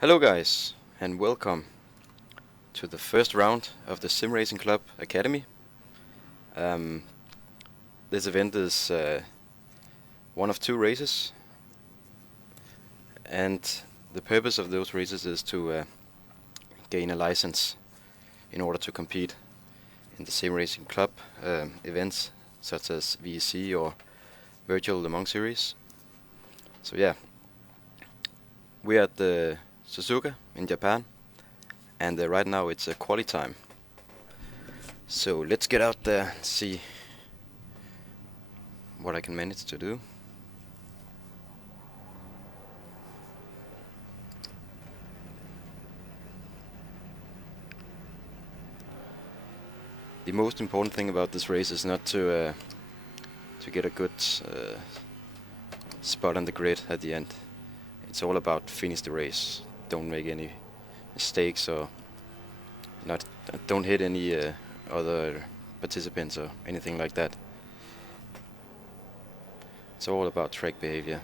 Hello guys, and welcome to the first round of the SimRacing.Club Academy. Um, this event is one of two races, and the purpose of those races is to gain a license in order to compete in the SimRacing.Club events such as VEC or Virtual Le Mans Series. So yeah, we're at the Suzuka in Japan, and right now it's a quali time. So let's get out there and see what I can manage to do. The most important thing about this race is not to get a good spot on the grid at the end. It's all about finish the race. Don't make any mistakes or don't hit any other participants or anything like that. It's all about track behavior.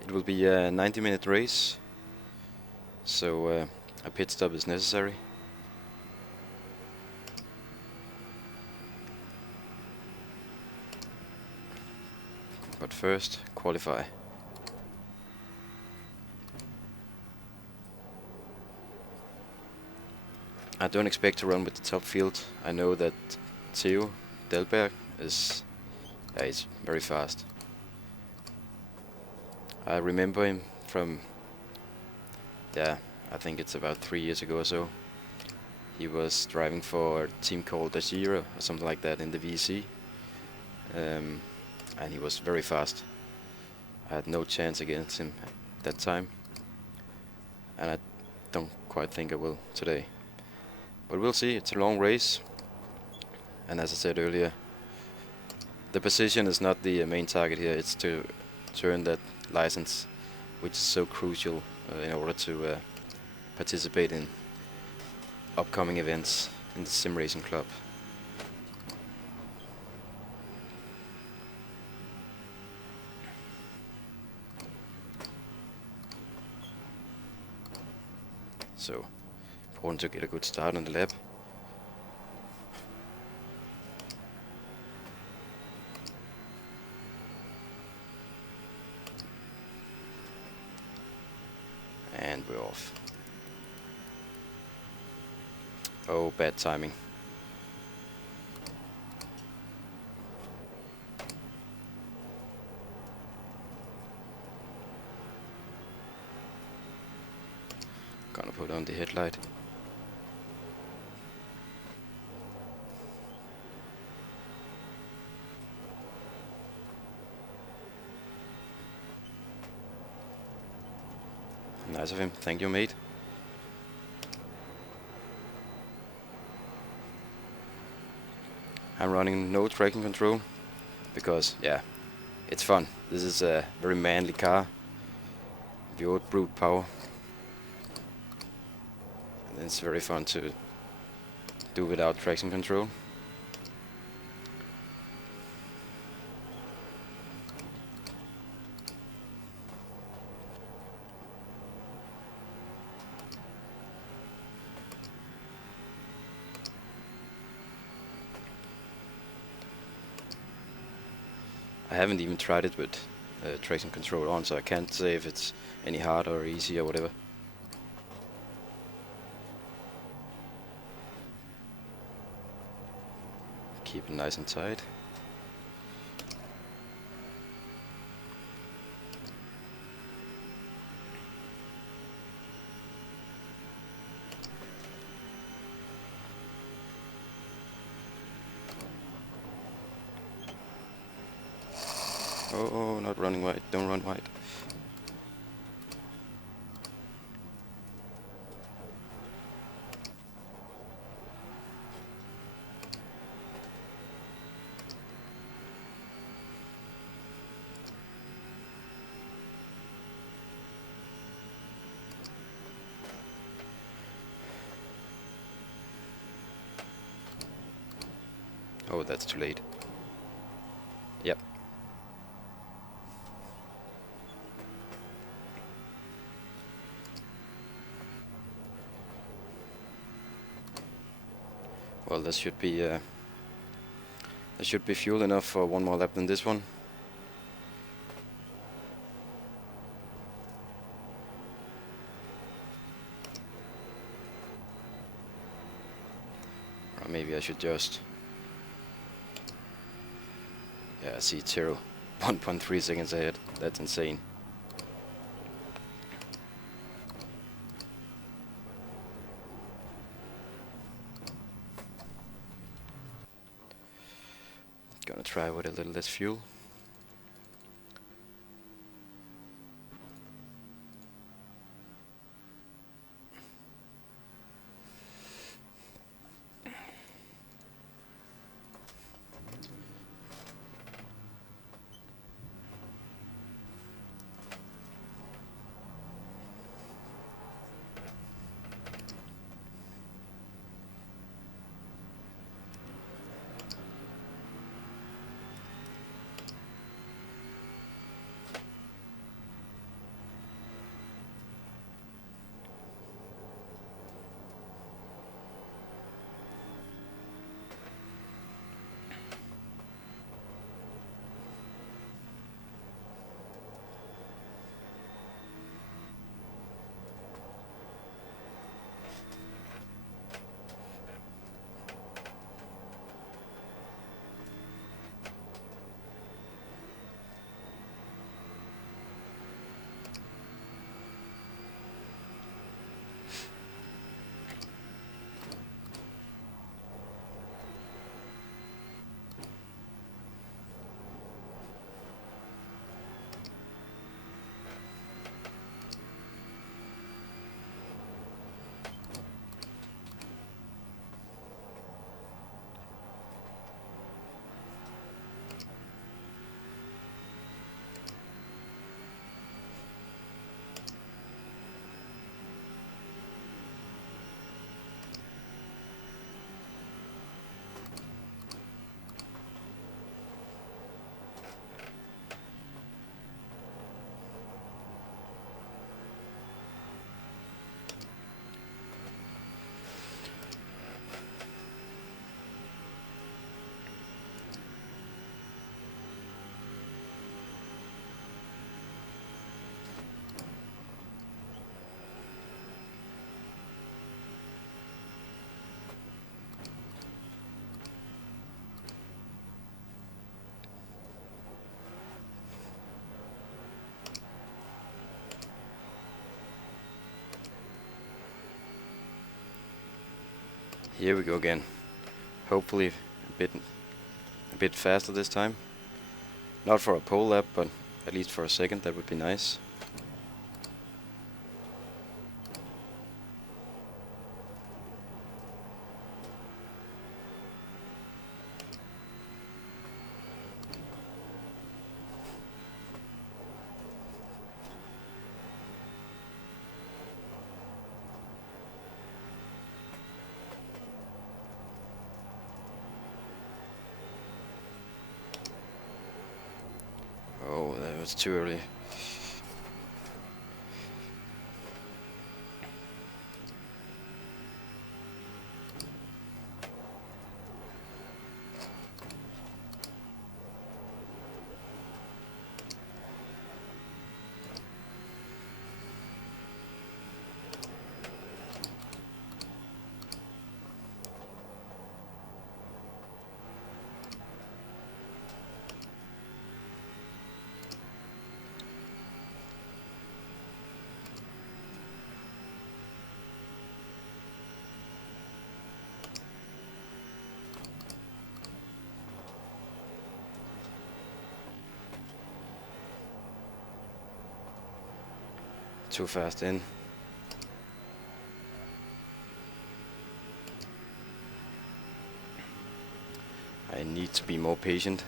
It will be a 90-minute race, so a pit stop is necessary. But first, qualify. I don't expect to run with the top field. I know that Theo Delberg is he's very fast. I remember him from, I think it's about 3 years ago or so. He was driving for a team called Ajira or something like that in the VC, and he was very fast. I had no chance against him at that time, and I don't quite think I will today. But we'll see. It's a long race, and as I said earlier, the position is not the main target here. It's to earn that license, which is so crucial in order to participate in upcoming events in the SimRacing.Club. So, important to get a good start on the lap. And we're off. Oh, bad timing. Gonna put on the headlight. Nice of him. Thank you, mate. I'm running no traction control because, yeah, it's fun. This is a very manly car. The old brute power. And it's very fun to do without traction control. I haven't even tried it with traction control on, so I can't say if it's any hard or easy or whatever. Keep it nice and tight. Oh, not running wide. Don't run wide. Oh, that's too late. Yep. Well, there should be fuel enough for one more lap than this one. Or maybe I should just... Yeah, I see 1.3 seconds ahead. That's insane. Gonna try with a little less fuel. Here we go again. Hopefully a bit faster this time. Not for a pole lap, but at least for a second. That would be nice. Oh, that was too early. Too fast in. I need to be more patient.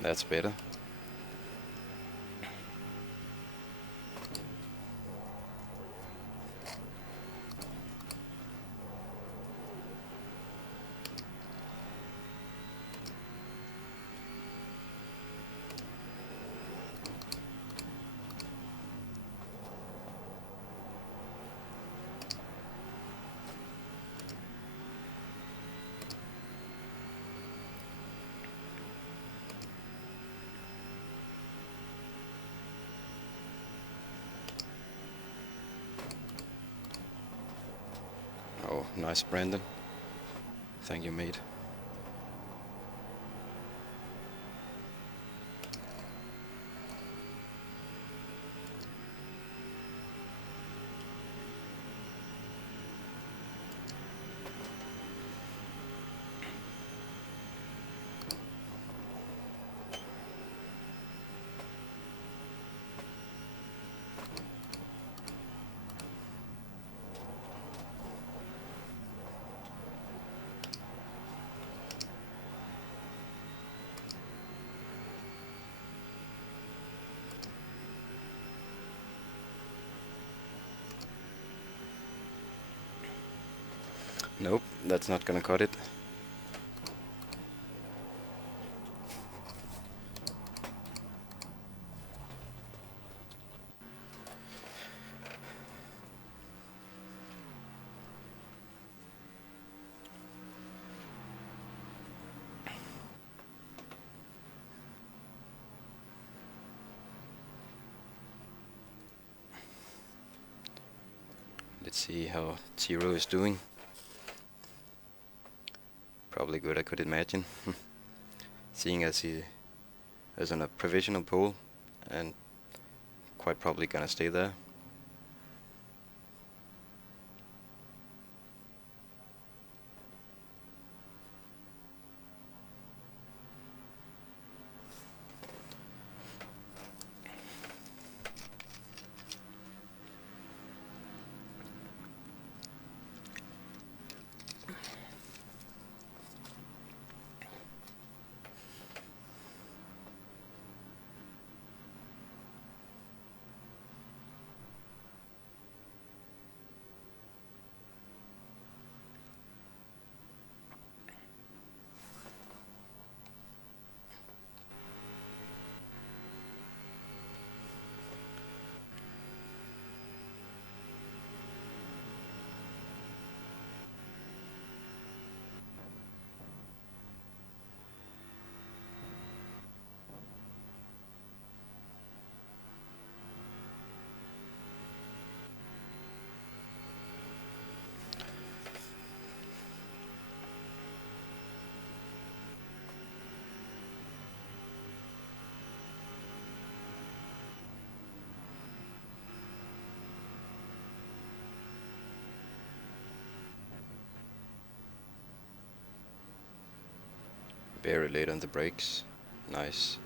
That's better. Oh, nice, Brandon. Thank you, mate. Nope, that's not gonna cut it. Let's see how Tiro is doing. Probably good, I could imagine. Seeing as he is on a provisional pole and quite probably gonna stay there. Very late on the brakes. Nice.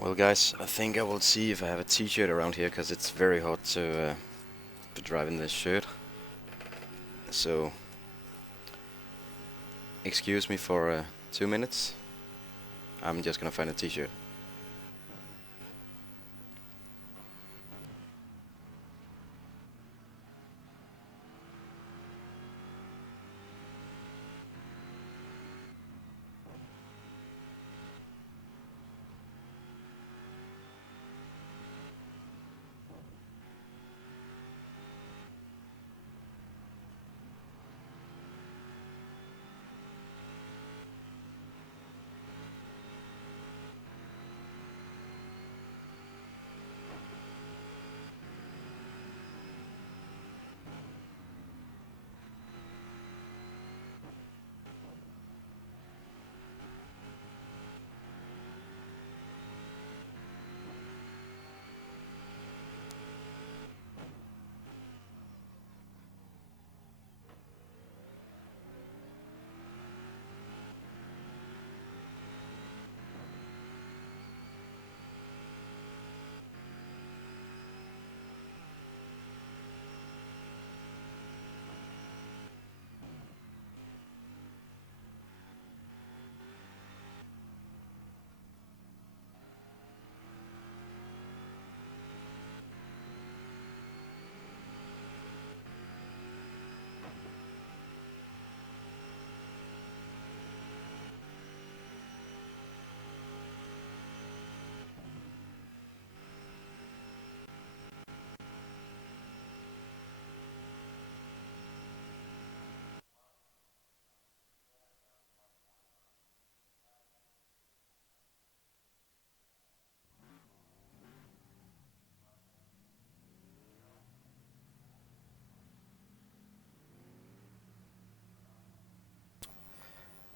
Well guys, I think I will see if I have a t-shirt around here, because it's very hot to drive in this shirt. So, excuse me for 2 minutes. I'm just gonna find a t-shirt.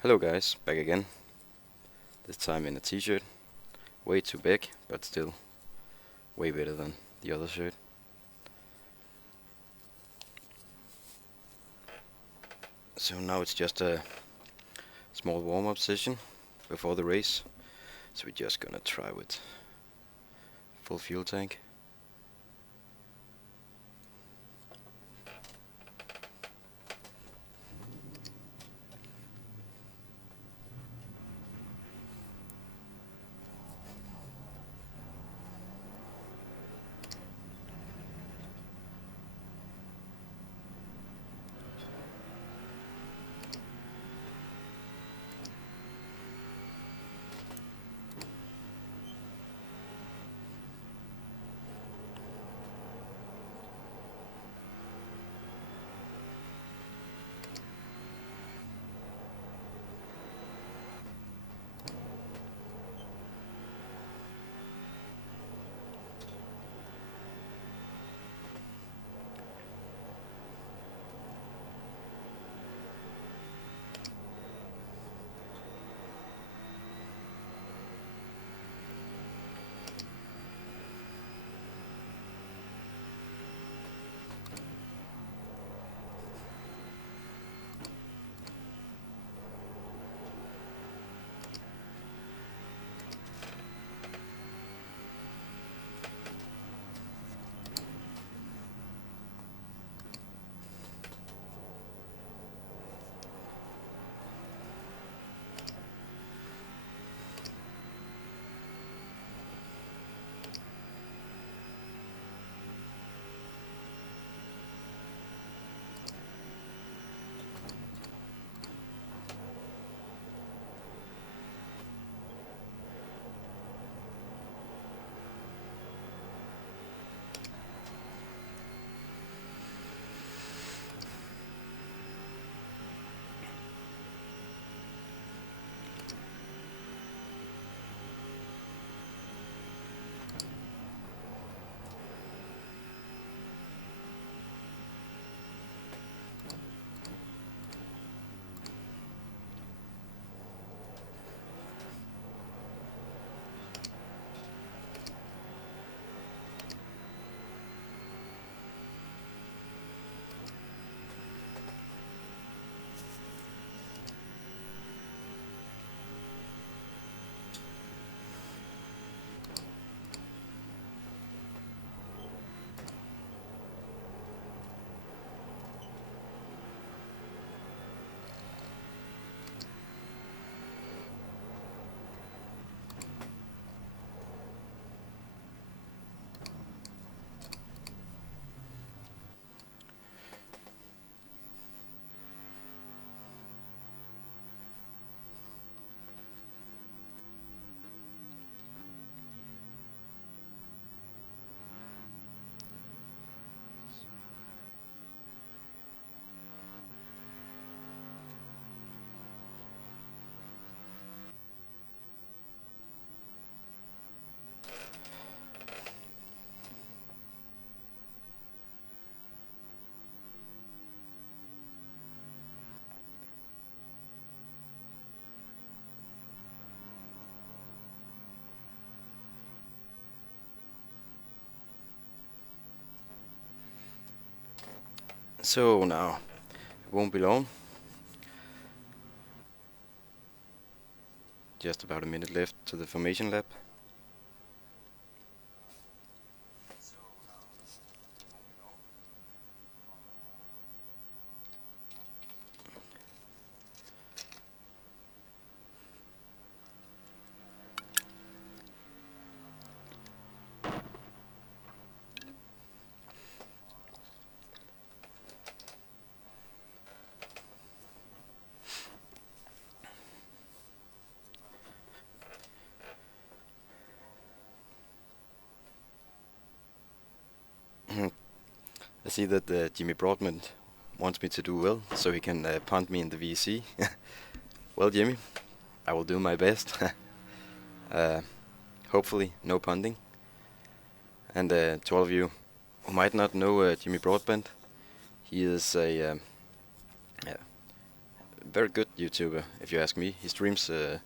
Hello guys, back again. This time in a t-shirt. Way too big, but still way better than the other shirt. So now it's just a small warm-up session before the race. So we're just gonna try with full fuel tank. So now, it won't be long. Just about a minute left to the formation lap. I see that Jimmy Broadman wants me to do well, so he can punt me in the VC. Well, Jimmy, I will do my best. Hopefully, no punting. And to all of you who might not know Jimmy Broadbent, he is a very good YouTuber, if you ask me. He streams a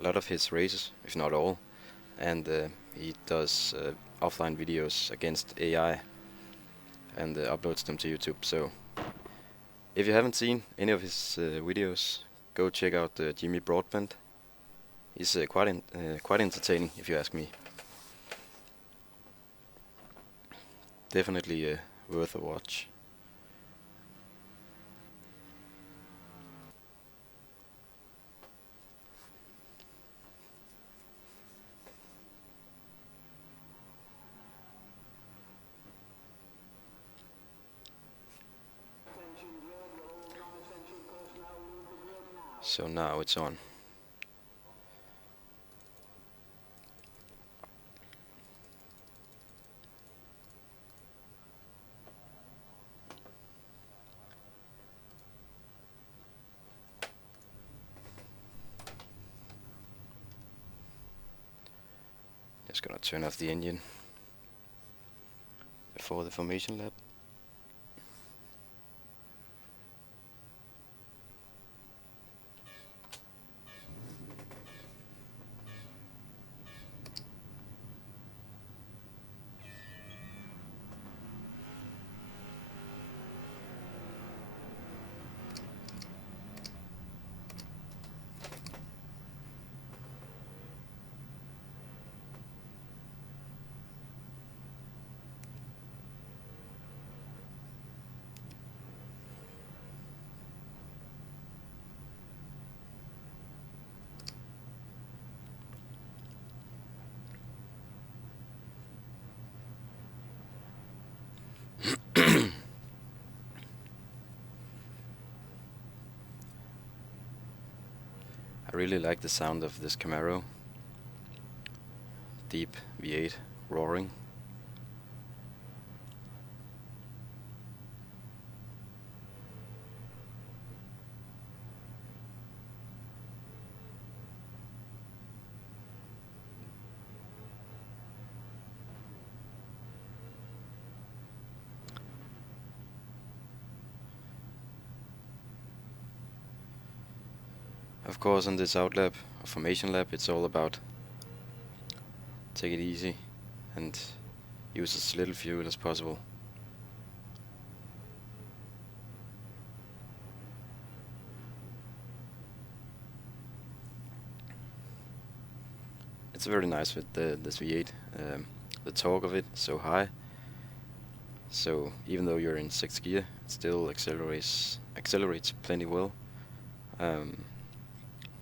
lot of his races, if not all, and he does offline videos against AI and uploads them to YouTube. So if you haven't seen any of his videos, go check out Jimmy Broadbent. He's quite entertaining, if you ask me. Definitely worth a watch. So now it's on. Just gonna turn off the engine before the formation lap. I really like the sound of this Camaro. Deep V8 roaring. Of course, on this outlap, or formation lap, it's all about take it easy and use as little fuel as possible. It's very nice with this V8. The torque of it is so high, so even though you're in 6th gear, it still accelerates plenty well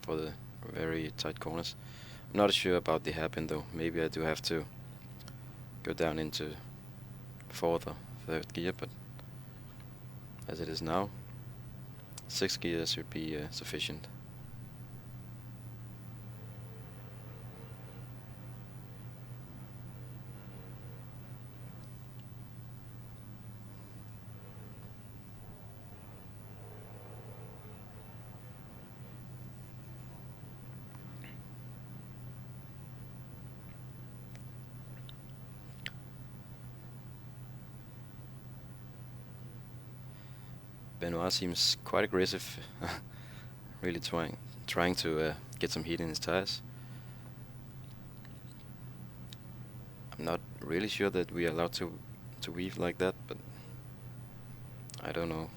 for the very tight corners. I'm not sure about the hairpin though. Maybe I do have to go down into 4th or 3rd gear, but as it is now, 6th gear should be sufficient. Benoit seems quite aggressive, really trying to get some heat in his tires. I'm not really sure that we are allowed to weave like that, but I don't know.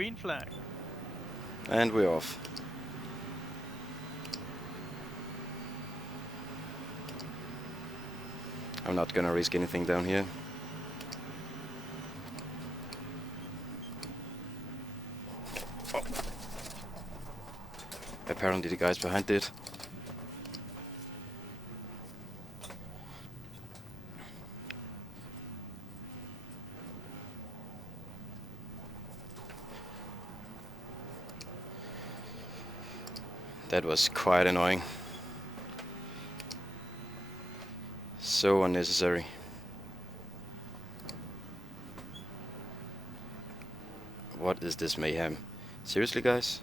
green flag. And we're off. I'm not gonna risk anything down here. Oh. Apparently the guys behind did. That was quite annoying. So unnecessary. What is this mayhem? Seriously, guys?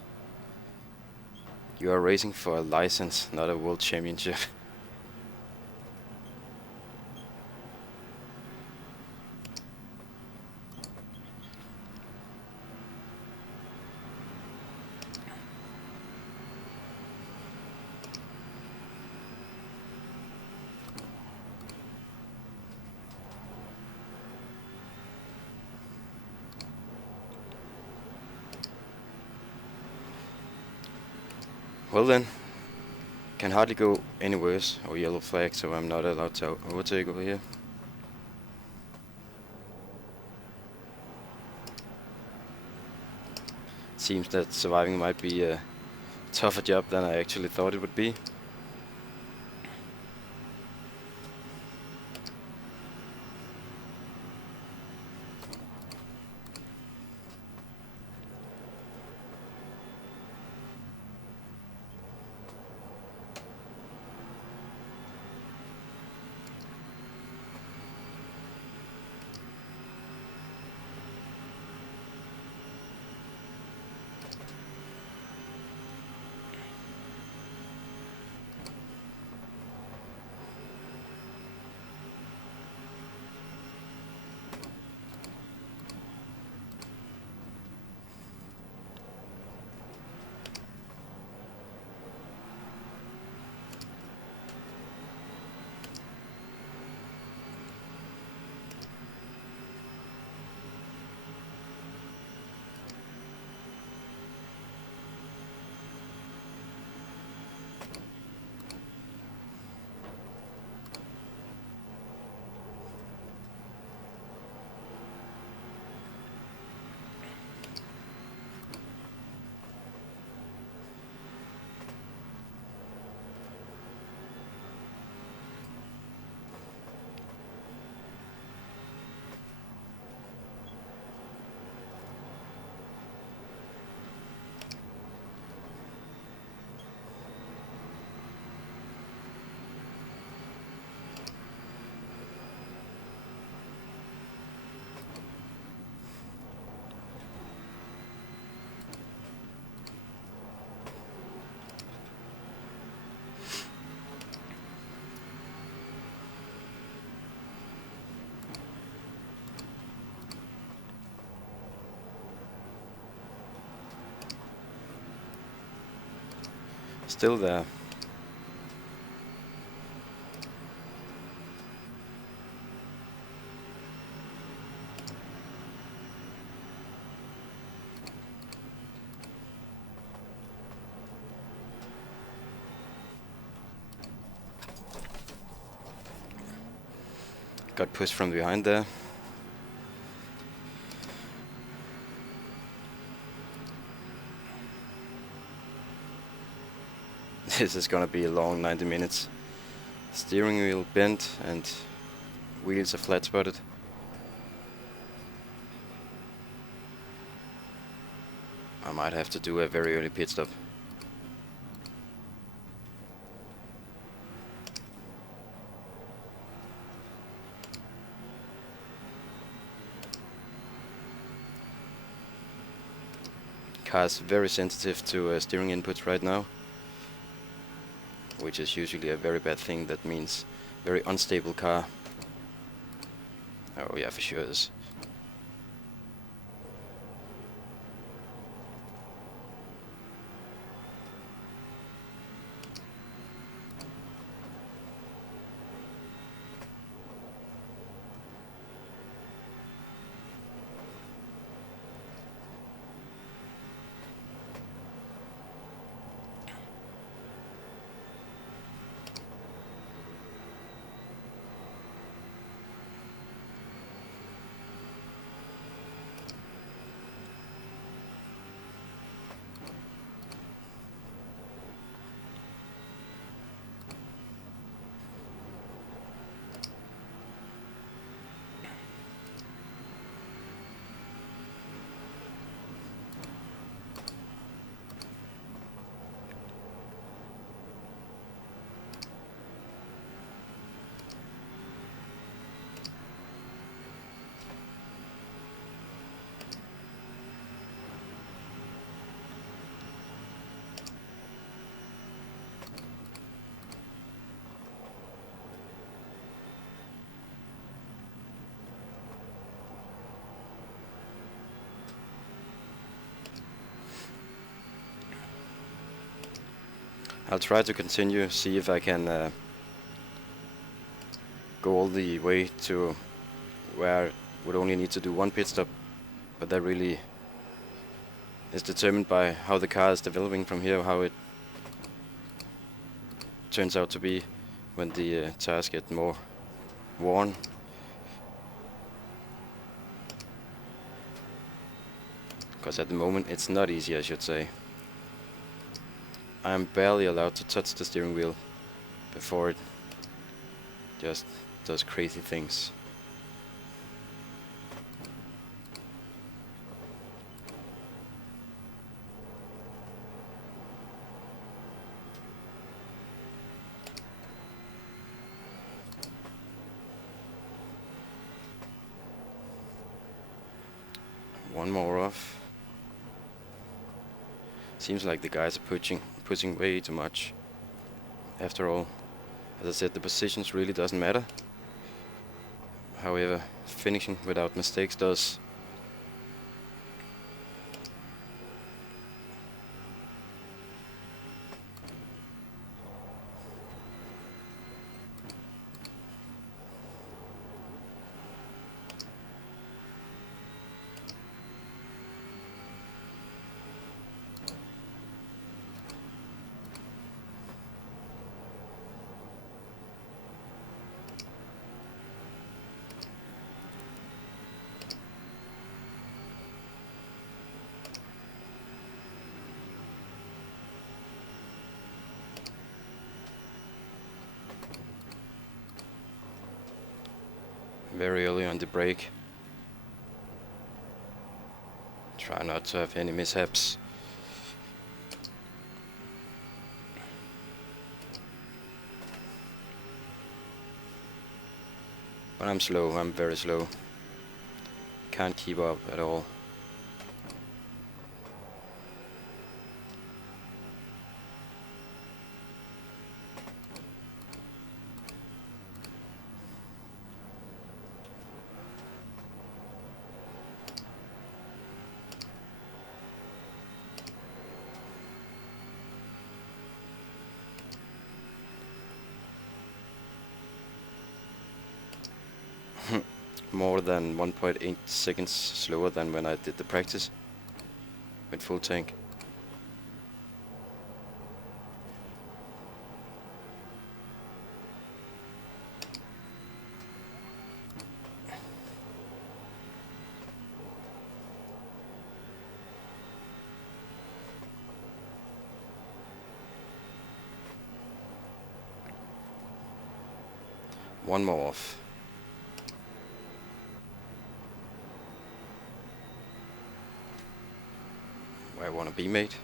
You are racing for a license, not a world championship. Well then, can hardly go any worse. Or yellow flag, so I'm not allowed to overtake over here. Seems that surviving might be a tougher job than I actually thought it would be. Still there. Got pushed from behind there. This is gonna be a long 90 minutes. Steering wheel bent and wheels are flat spotted. I might have to do a very early pit stop. Car is very sensitive to steering inputs right now, which is usually a very bad thing. That means very unstable car. Oh yeah, for sure it is. I'll try to continue, see if I can go all the way to where I would only need to do one pit stop, but that really is determined by how the car is developing from here, how it turns out to be when the tires get more worn. Because at the moment it's not easy, I should say. I'm barely allowed to touch the steering wheel before it just does crazy things. One more off. Seems like the guys are pushing way too much. After all, as I said, the positions really doesn't matter. However, finishing without mistakes does. Very early on the brake. Try not to have any mishaps. But I'm slow, I'm very slow. Can't keep up at all. More than 1.8 seconds slower than when I did the practice with full tank. One more off. Where I want to be, mate.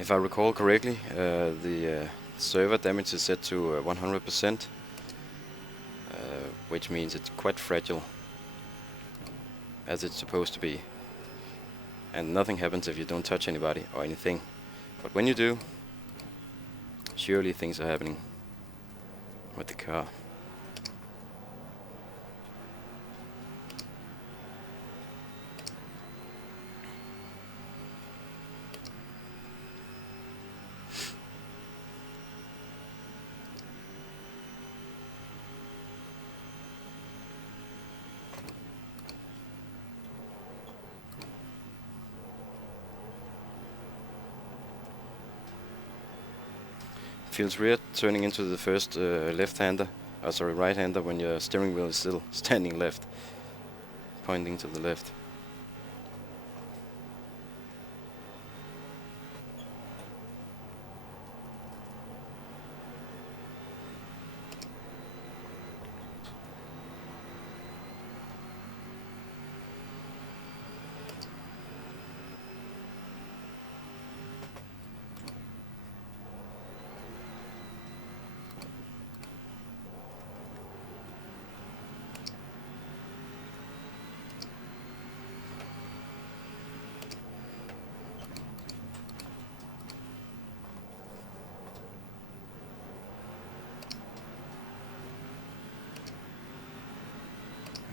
If I recall correctly, the server damage is set to 100%, which means it's quite fragile, as it's supposed to be. And nothing happens if you don't touch anybody or anything. But when you do, surely things are happening with the car. Feels weird turning into the first right-hander when your steering wheel is still standing left, pointing to the left.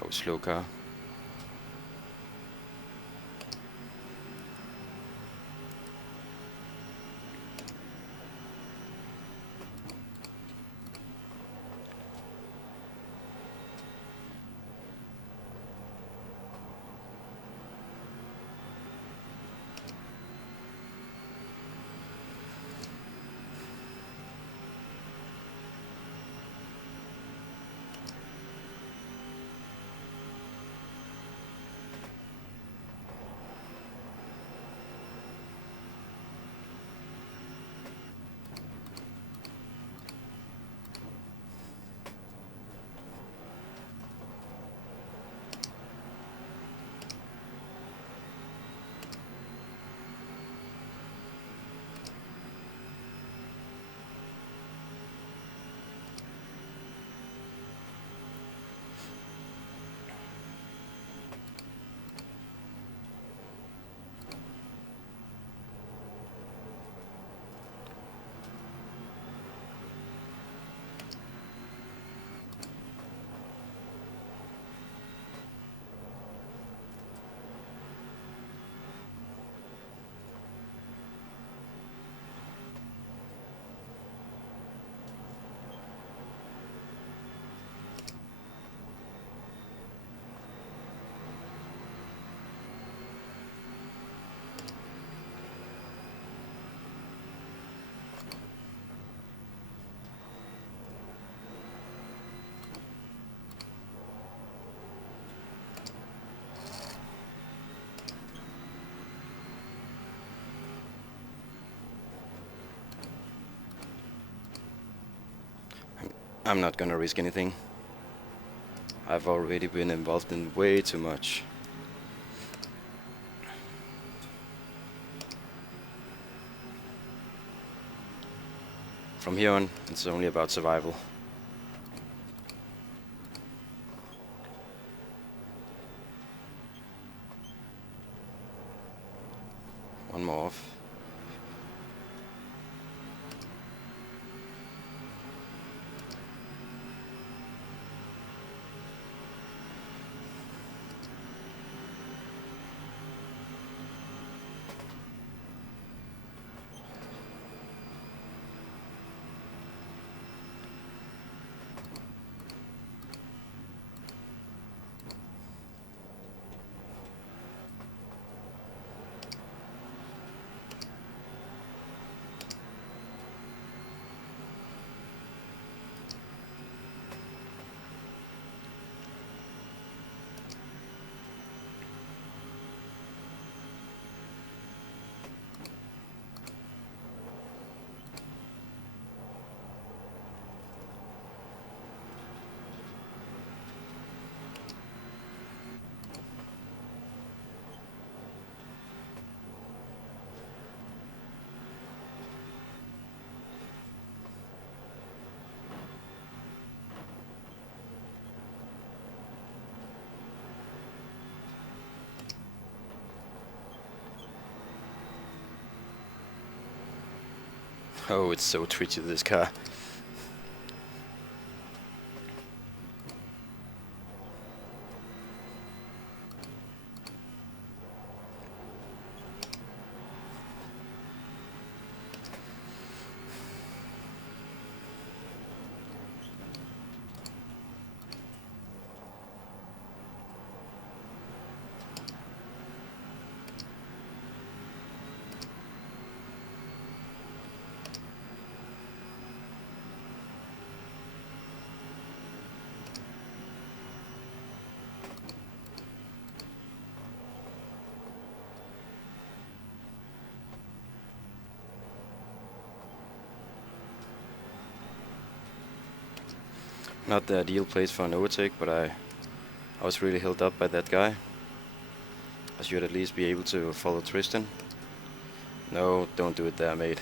slow car. I'm not gonna risk anything. I've already been involved in way too much. From here on, it's only about survival. One more off. Oh, it's so twitchy, this car. Not the ideal place for an overtake, but I was really held up by that guy. I should at least be able to follow Tristan. No, don't do it there, mate.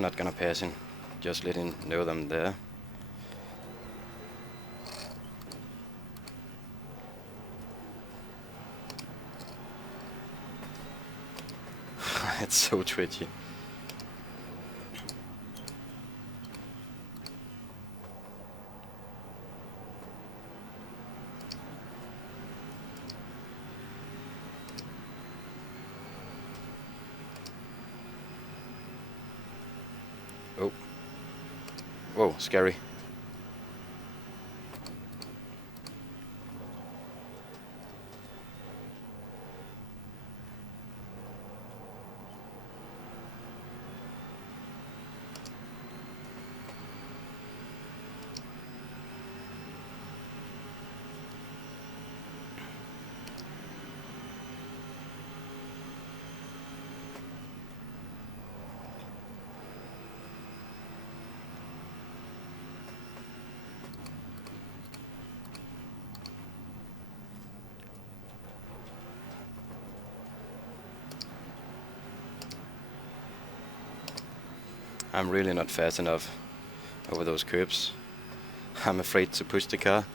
I'm not gonna pass him, just let him know them there. It's so twitchy. Oh. Whoa, scary. I'm really not fast enough over those curbs. I'm afraid to push the car.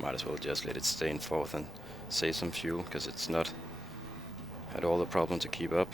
Might as well just let it stay in fourth and save some fuel, because it's not at all a problem to keep up.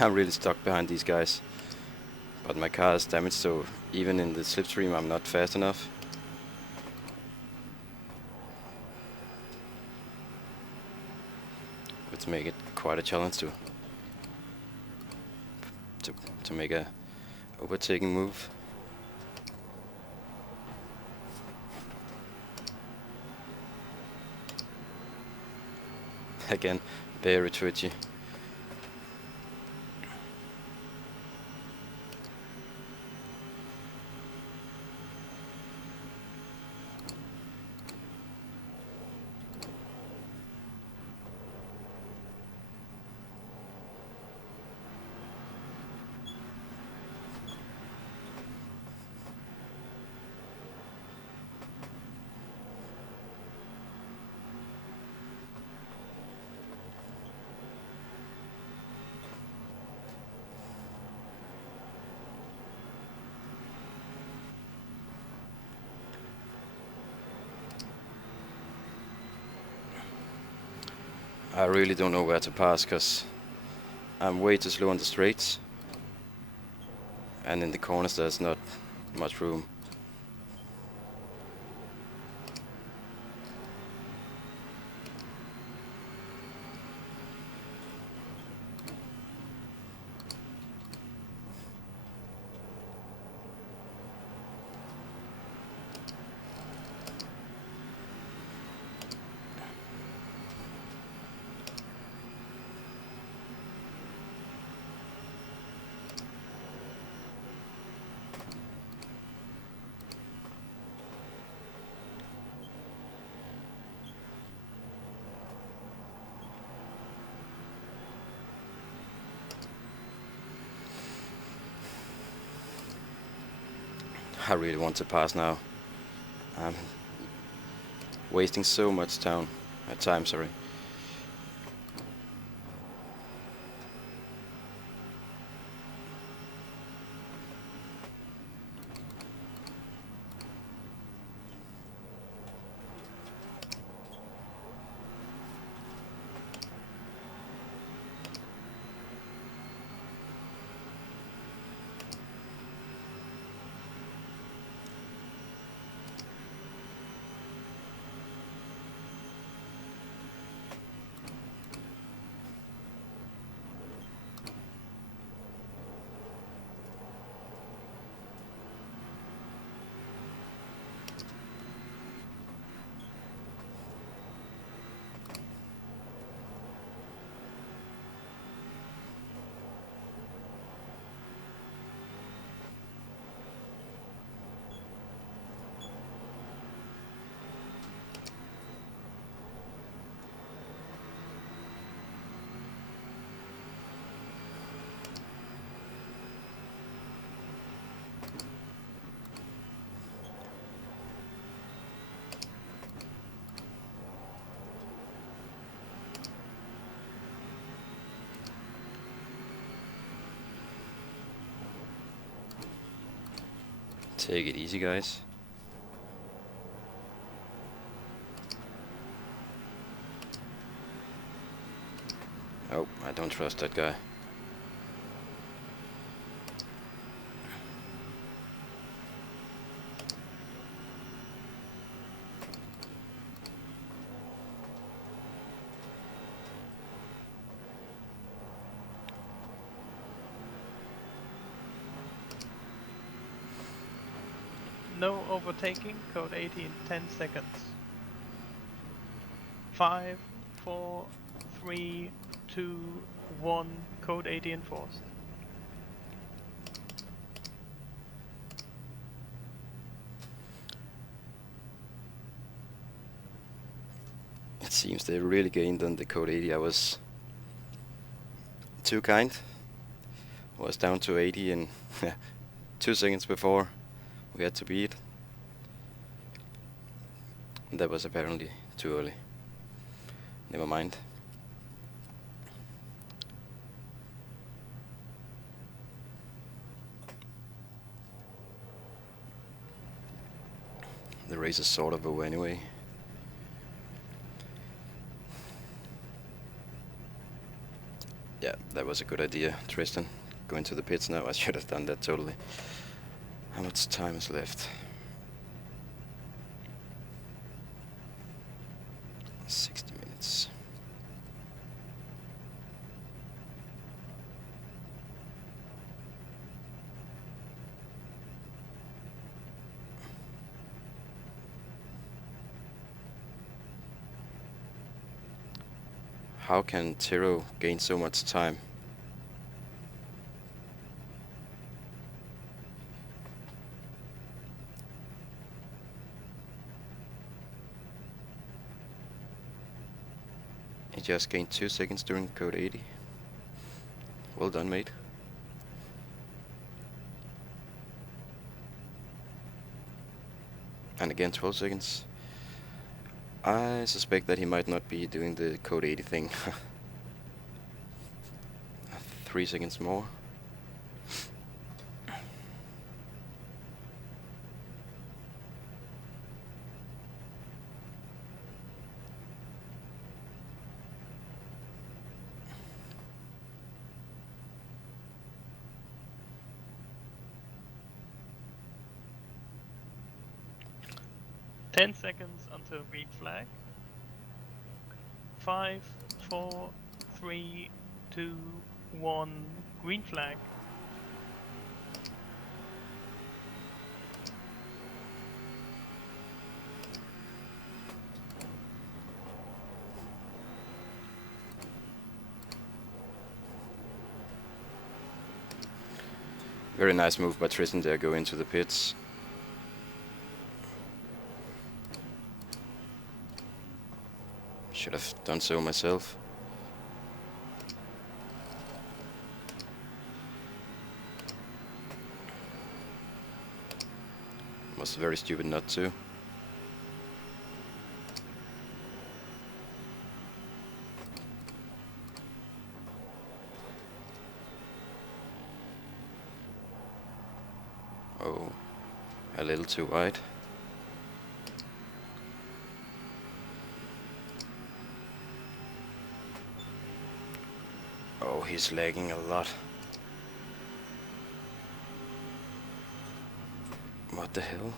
I'm really stuck behind these guys, but my car is damaged, so even in the slipstream I'm not fast enough. Which make it quite a challenge to make a overtaking move. Again, very twitchy. I really don't know where to pass, because I'm way too slow on the straights, and in the corners there's not much room. I really want to pass now. I'm wasting so much time. Sorry. Take it easy, guys. Oh, I don't trust that guy. No overtaking, code 80 in 10 seconds. 5, 4, 3, 2, 1, code 80 enforced. It seems they really gained on the code 80. I was too kind. I was down to 80 and 2 seconds before we had to beat. That was apparently too early. Never mind. The race is sort of over anyway. Yeah, that was a good idea, Tristan. Going to the pits now, I should have done that totally. How much time is left? 60 minutes. How can Tiro gain so much time? He just gained 2 seconds during code 80. Well done, mate. And again 12 seconds. I suspect that he might not be doing the code 80 thing. 3 seconds more. Ten seconds until green flag. 5, 4, 3, 2, 1, green flag. Very nice move by Tristan there, go into the pits. Should have done so myself. Was very stupid not to. Oh, a little too wide. Oh, he's lagging a lot. What the hell?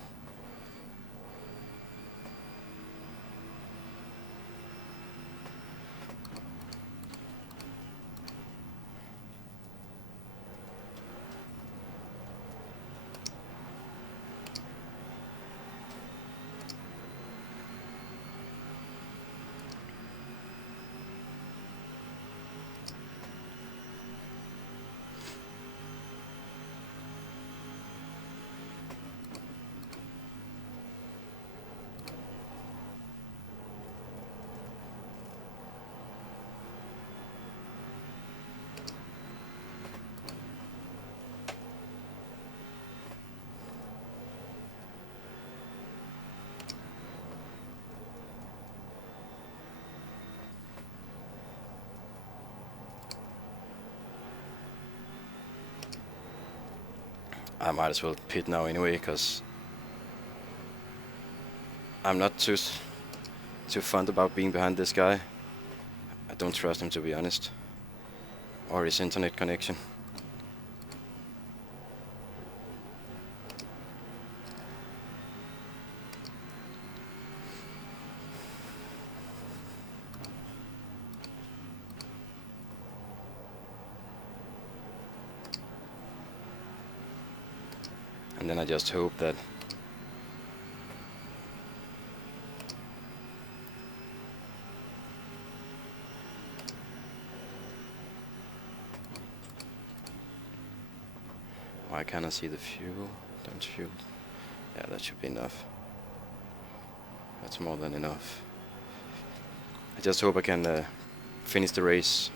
I might as well pit now anyway, because I'm not too fond about being behind this guy. I don't trust him, to be honest. Or his internet connection. And then I just hope that why can't I see the fuel? Don't fuel. Yeah, that should be enough. That's more than enough. I just hope I can finish the race.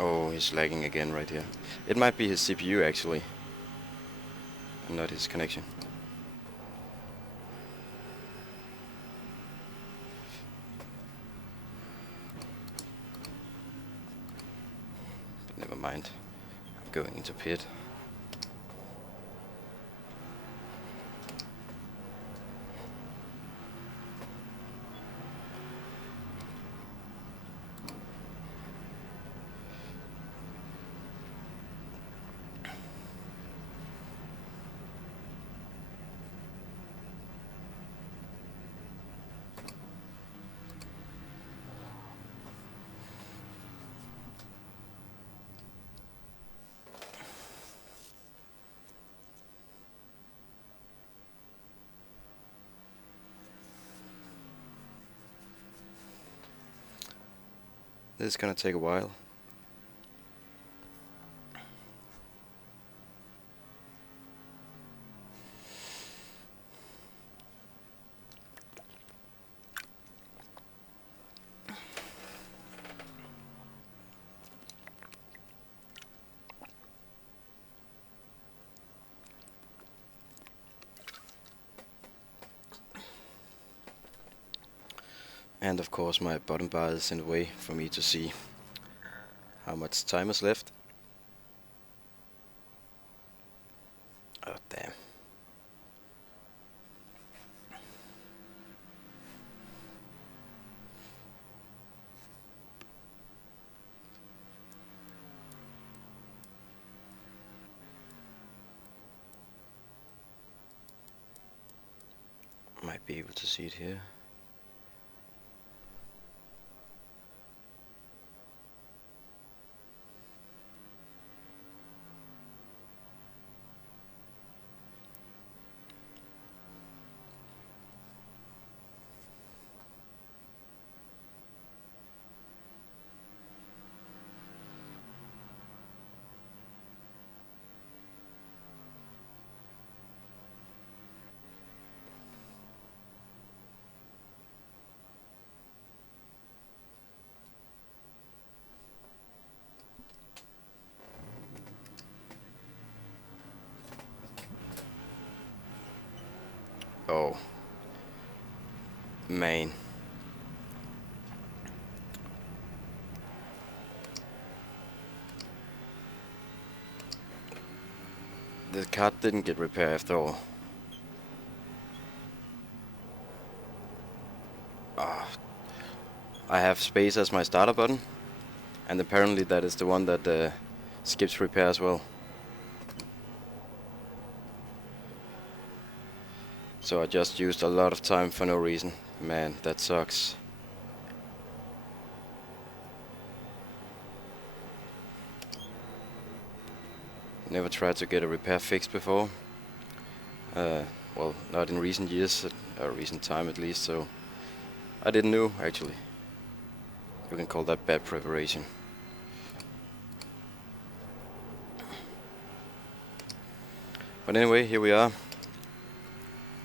Oh, he's lagging again right here. It might be his CPU actually, and not his connection. But never mind. I'm going into pit. This is gonna take a while. And of course my bottom bar is in the way for me to see how much time is left. Oh damn. Might be able to see it here. Oh. Man. the car didn't get repaired after all. I have space as my starter button, and apparently that is the one that skips repair as well. So I just used a lot of time for no reason. Man, that sucks. Never tried to get a repair fixed before. Well, not in recent years, or recent time at least, so I didn't know actually. You can call that bad preparation. But anyway, here we are,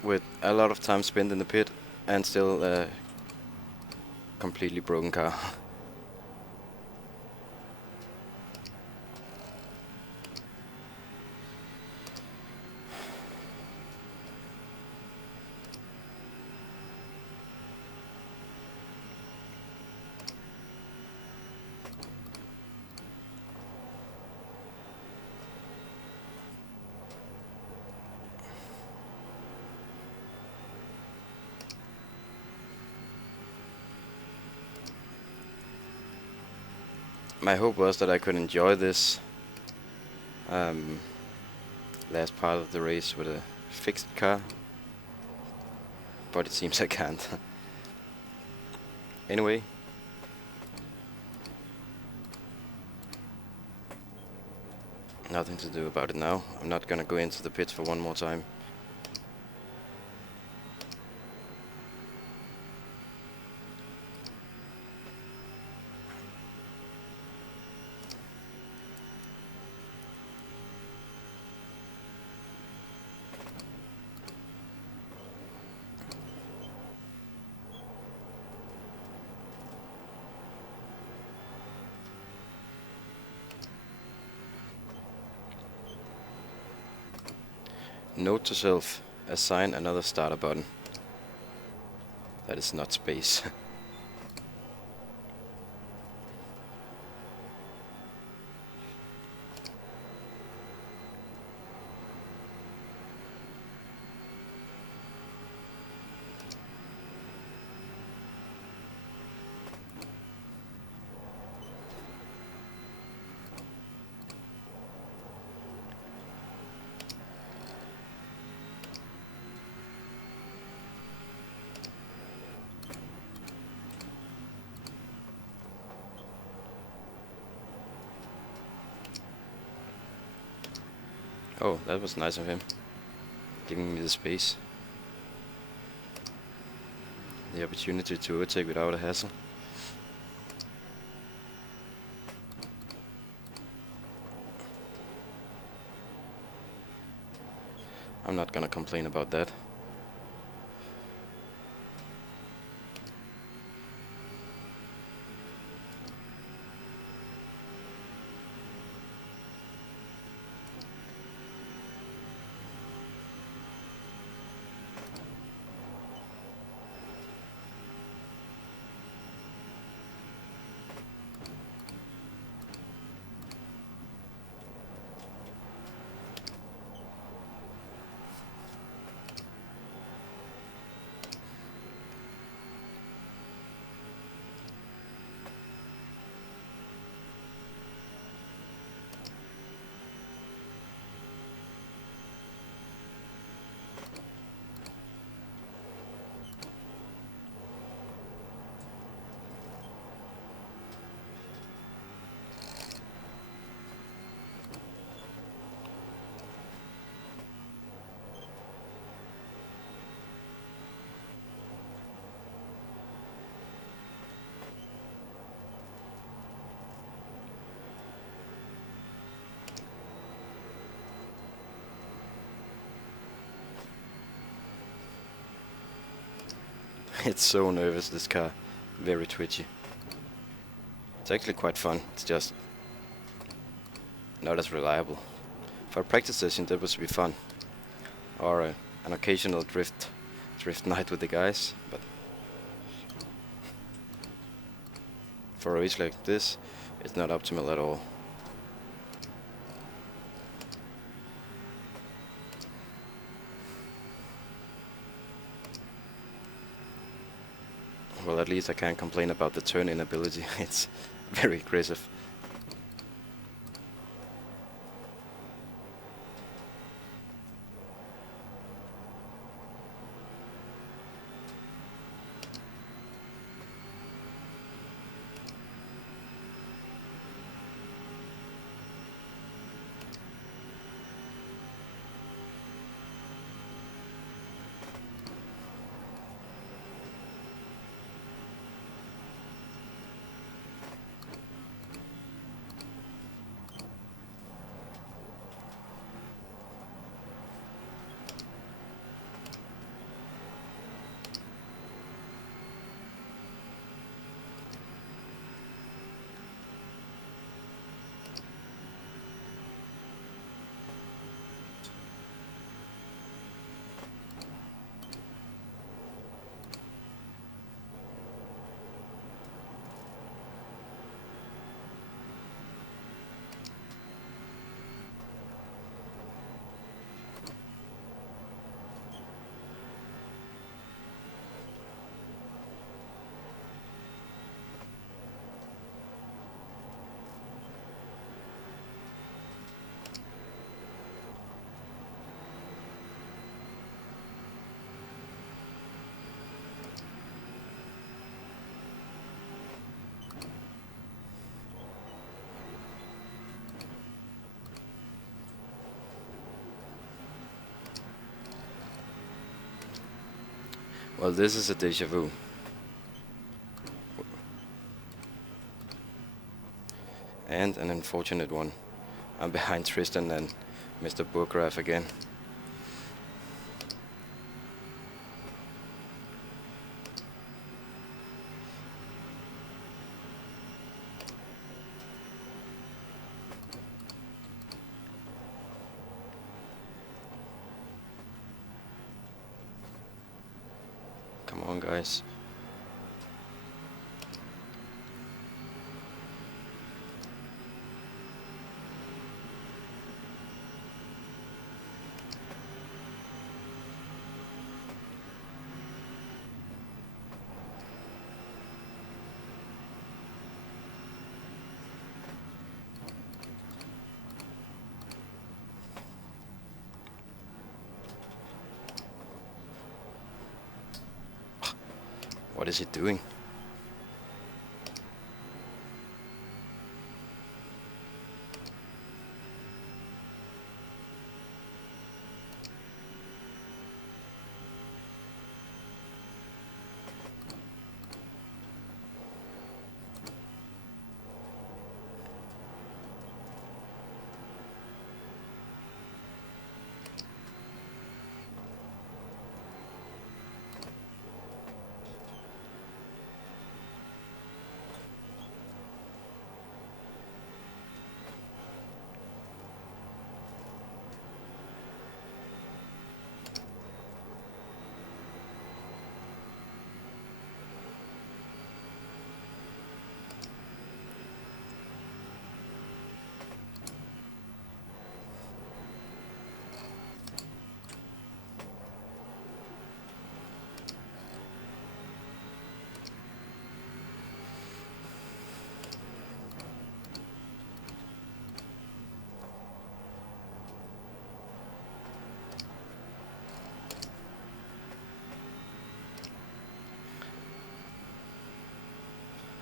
with a lot of time spent in the pit, and still a completely broken car. My hope was that I could enjoy this last part of the race with a fixed car, but it seems I can't. Anyway, nothing to do about it now. I'm not gonna go into the pits for one more time. Note to self, assign another starter button. That is not space. Oh, that was nice of him, giving me the space, the opportunity to overtake without a hassle. I'm not gonna complain about that. It's so nervous, this car. Very twitchy. It's actually quite fun. It's just not as reliable. For a practice session, that would be fun. Or an occasional drift night with the guys. But for a race like this, it's not optimal at all. Well, at least I can't complain about the turn-in ability. It's very aggressive. Well, this is a deja vu. And an unfortunate one. I'm behind Tristan and Mr. Burgraf again. Come on, guys. What is he doing?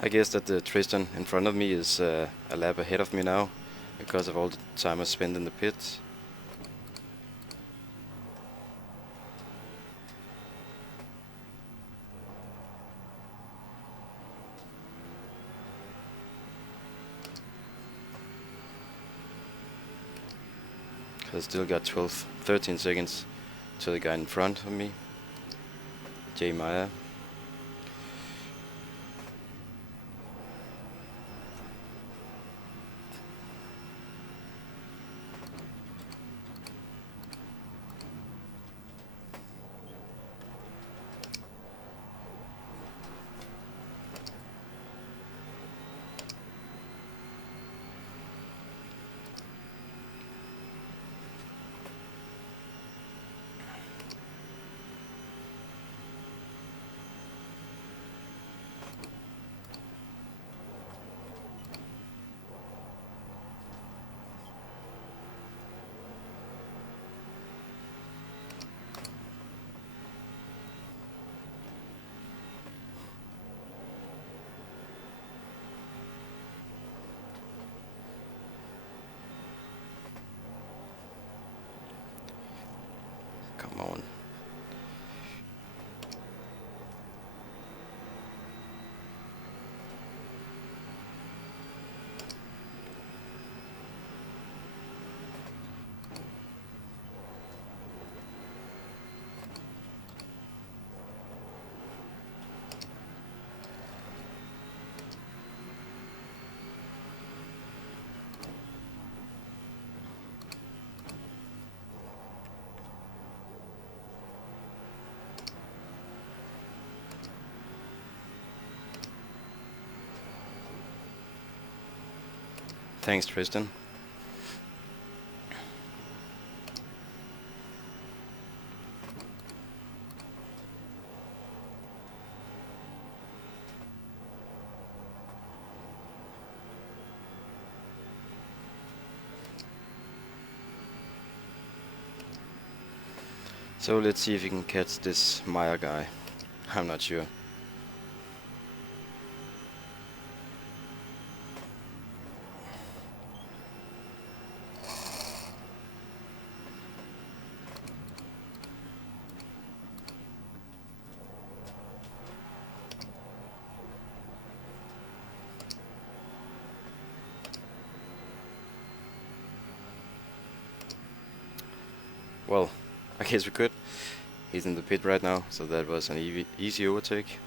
I guess that the Tristan in front of me is a lap ahead of me now, because of all the time I spent in the pits. I still got 13 seconds to the guy in front of me, Jay Meyer. Thanks, Tristan. So let's see if we can catch this Meyer guy. I'm not sure. Well, I guess we could. He's in the pit right now, so that was an easy overtake.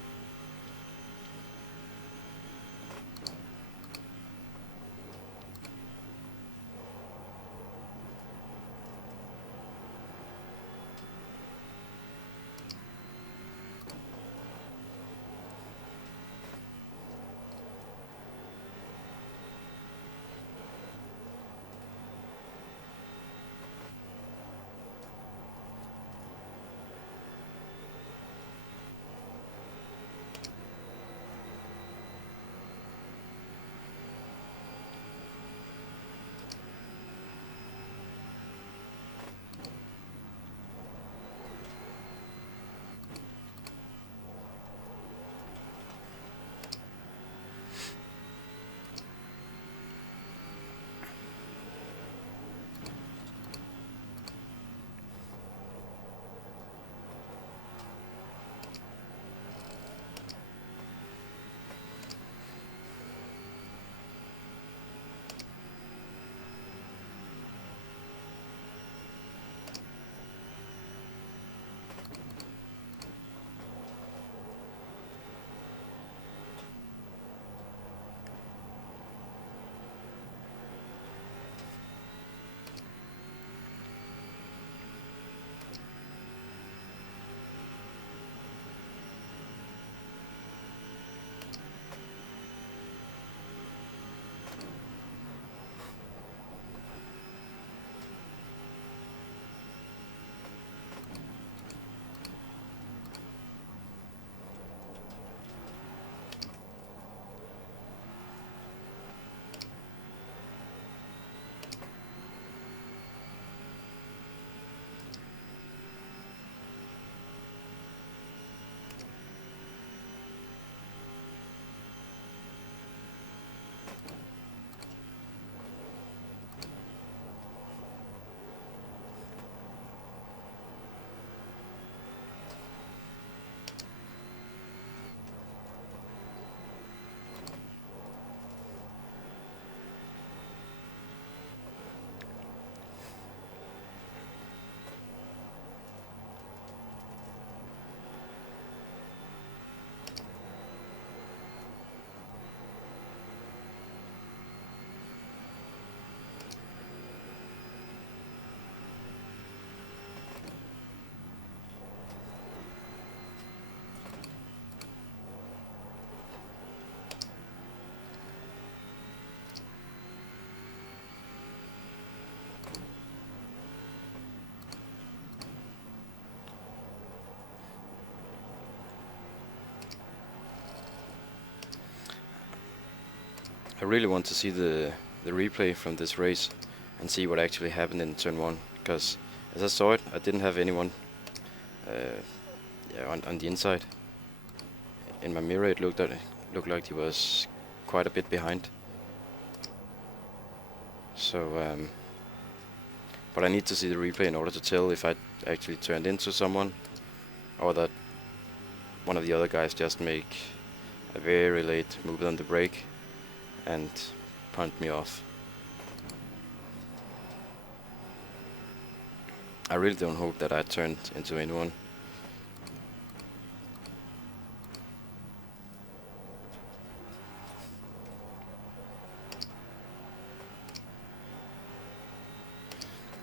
I really want to see the replay from this race and see what actually happened in turn 1, because as I saw it, I didn't have anyone on the inside. In my mirror it looked like he was quite a bit behind. So but I need to see the replay in order to tell if I actually turned into someone or that one of the other guys just make a very late move on the brake and punt me off. I really don't hope that I turned into anyone.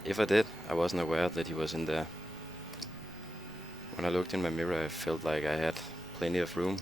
If I did, I wasn't aware that he was in there. When I looked in my mirror, I felt like I had plenty of room.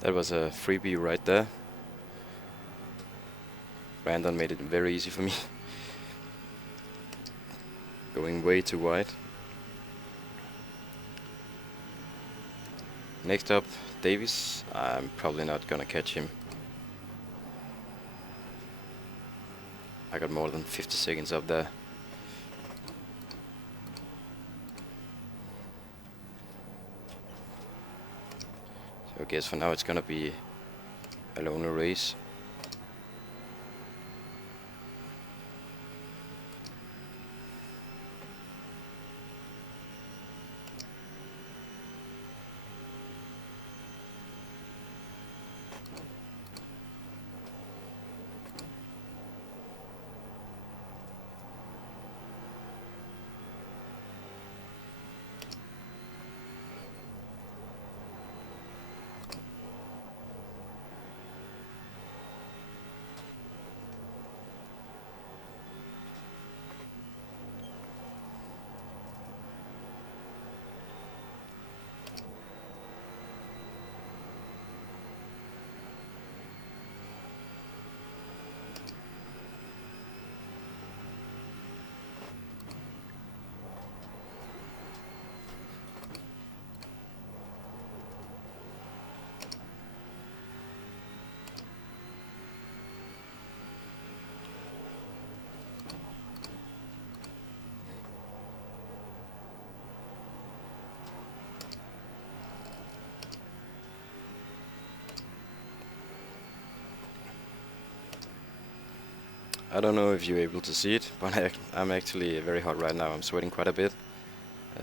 That was a freebie right there. Brandon made it very easy for me. Going way too wide. Next up, Davies. I'm probably not gonna catch him. I got more than 50 seconds up there. So I guess for now it's gonna be a loner race. I don't know if you're able to see it, but I'm actually very hot right now. I'm sweating quite a bit.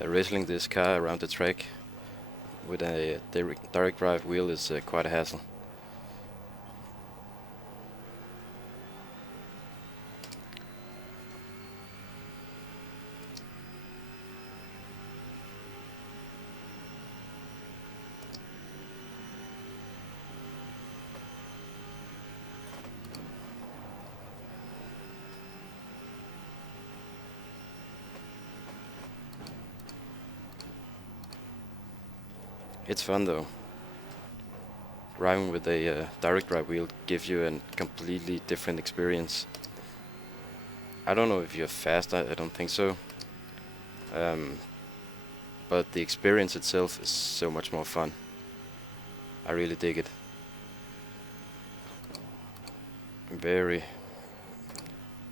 Wrestling this car around the track with a direct drive wheel is quite a hassle. It's fun though. Driving with a direct drive wheel gives you a completely different experience. I don't know if you're fast, I don't think so. But the experience itself is so much more fun. I really dig it. Very,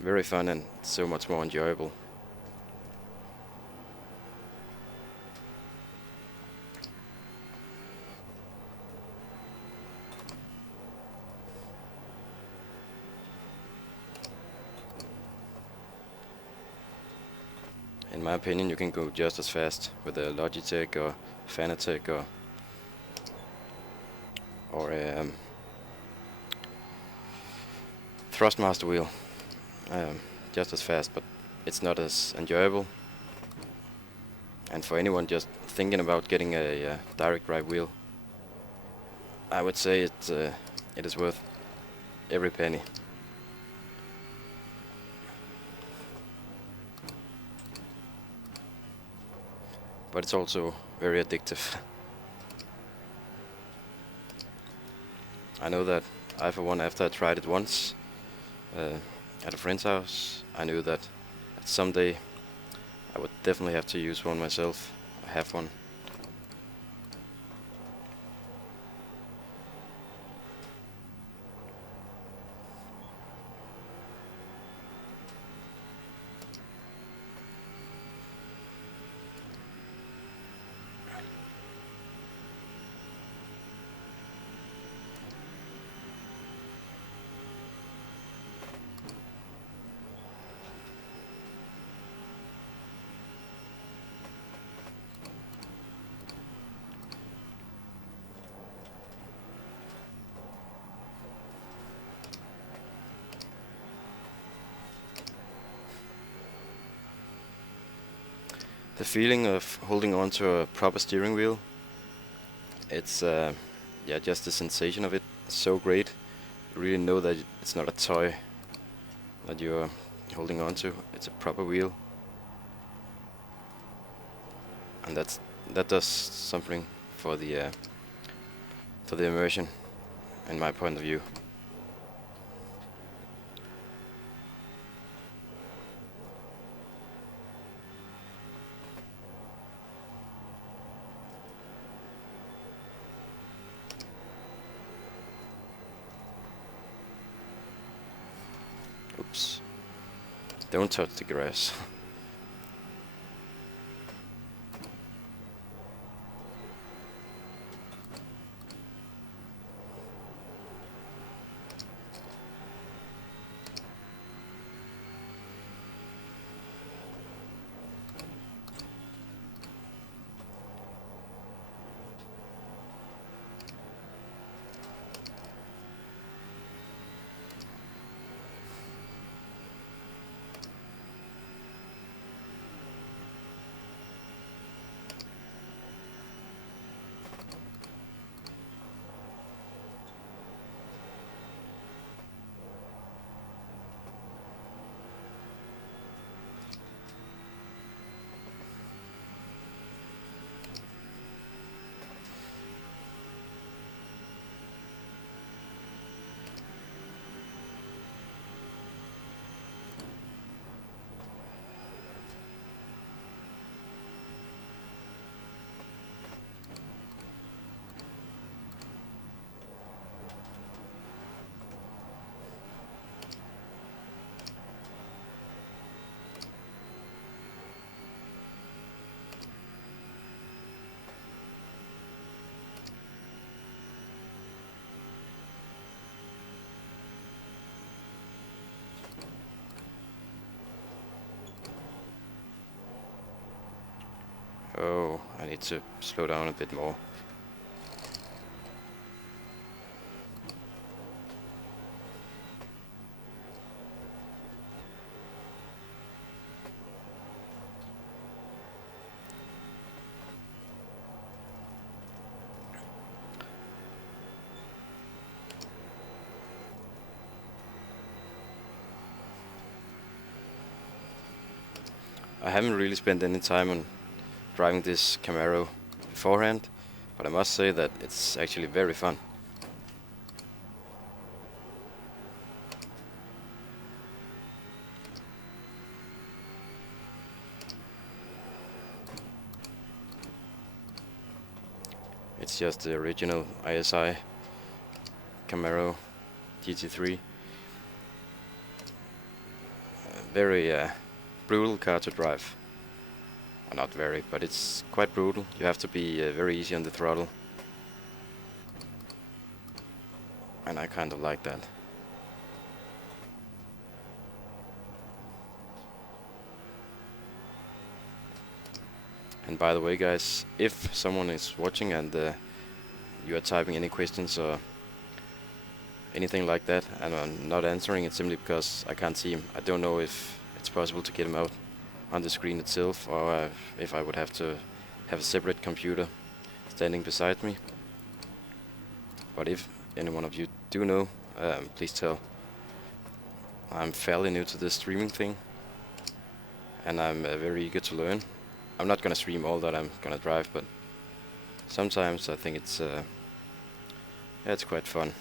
very fun and so much more enjoyable. In my opinion, you can go just as fast with a Logitech or Fanatec or a Thrustmaster wheel. Just as fast, but it's not as enjoyable. And for anyone just thinking about getting a direct drive wheel, I would say it is worth every penny. But it's also very addictive. I know that I, for one, after I tried it once at a friend's house, I knew that someday I would definitely have to use one myself. I have one. The feeling of holding on to a proper steering wheel, it's yeah, just the sensation of it is so great. You really know that it's not a toy that you're holding on to, it's a proper wheel. And that does something for the for the immersion, in my point of view. Oops. Don't touch the grass. Oh, I need to slow down a bit more. I haven't really spent any time on driving this Camaro beforehand, but I must say that it's actually very fun. It's just the original ISI Camaro GT3. Very brutal car to drive. Not very, but it's quite brutal. You have to be very easy on the throttle. And I kind of like that. And by the way, guys, if someone is watching and you are typing any questions or anything like that and I'm not answering, it's simply because I can't see him. I don't know if it's possible to get him out on the screen itself, or if I would have to have a separate computer standing beside me. But if any one of you do know, please tell. I'm fairly new to this streaming thing, and I'm very eager to learn. I'm not gonna stream all that I'm gonna drive, but sometimes I think it's quite fun.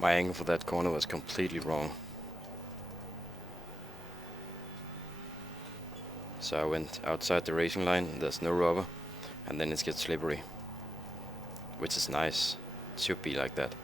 My angle for that corner was completely wrong. So I went outside the racing line, there's no rubber, and then it gets slippery. Which is nice. It should be like that.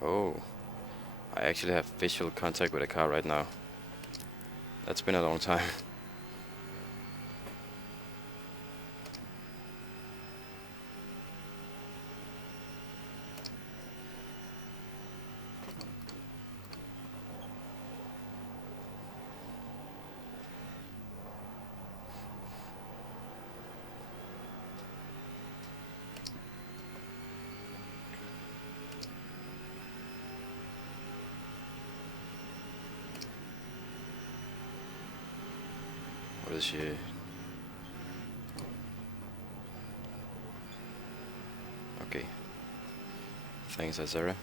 Oh, I actually have visual contact with the car right now. That's been a long time. What is she? Okay. Thanks, Azara.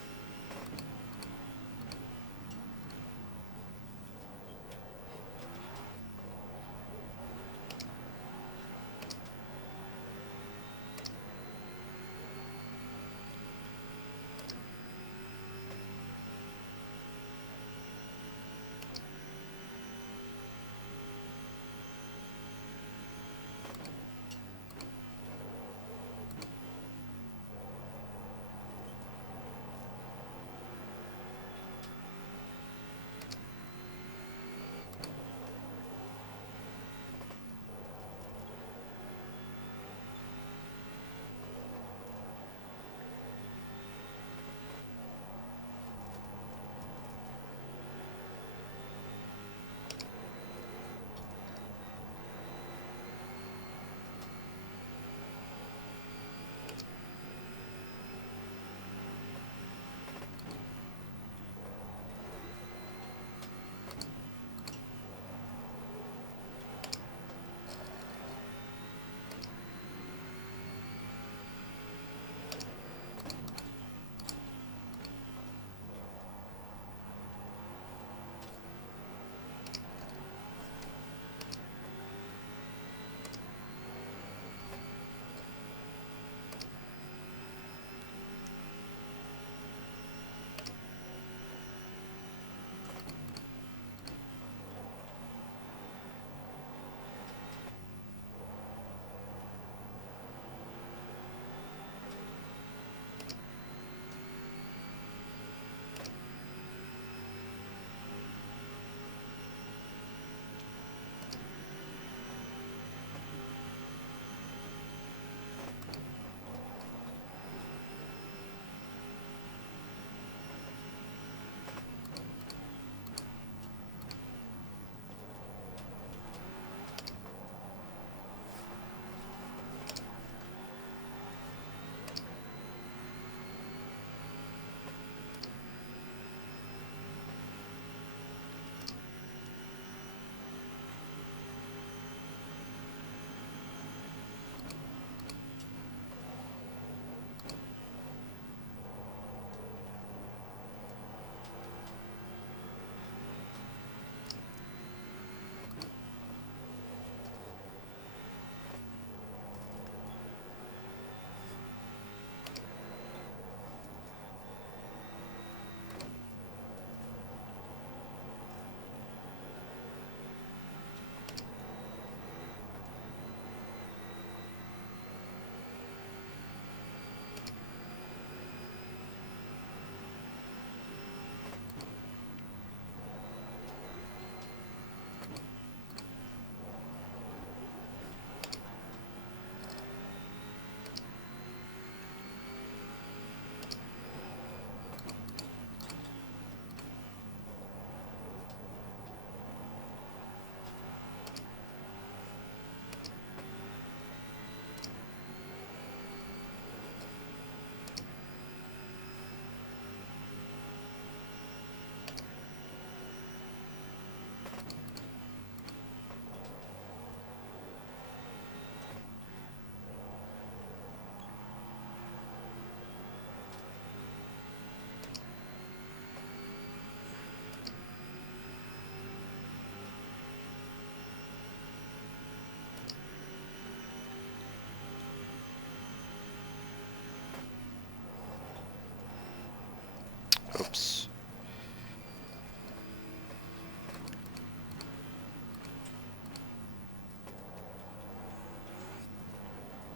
Oops.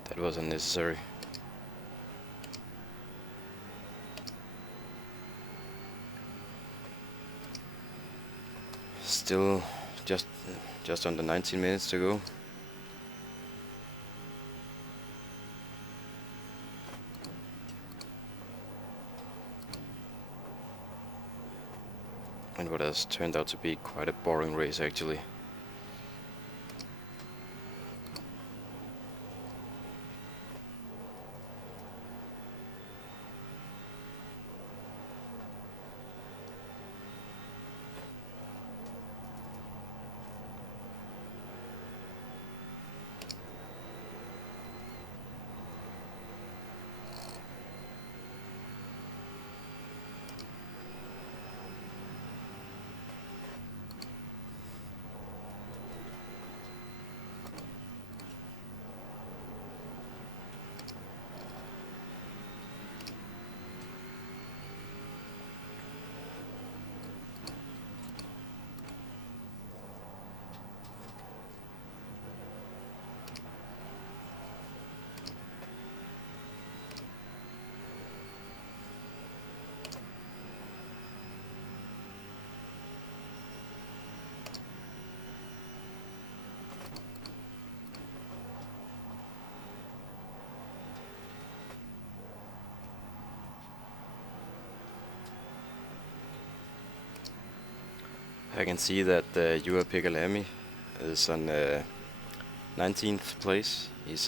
That was unnecessary. Still just under 19 minutes to go. And what has turned out to be quite a boring race actually. I can see that Yua Pigalami is on 19th place. He's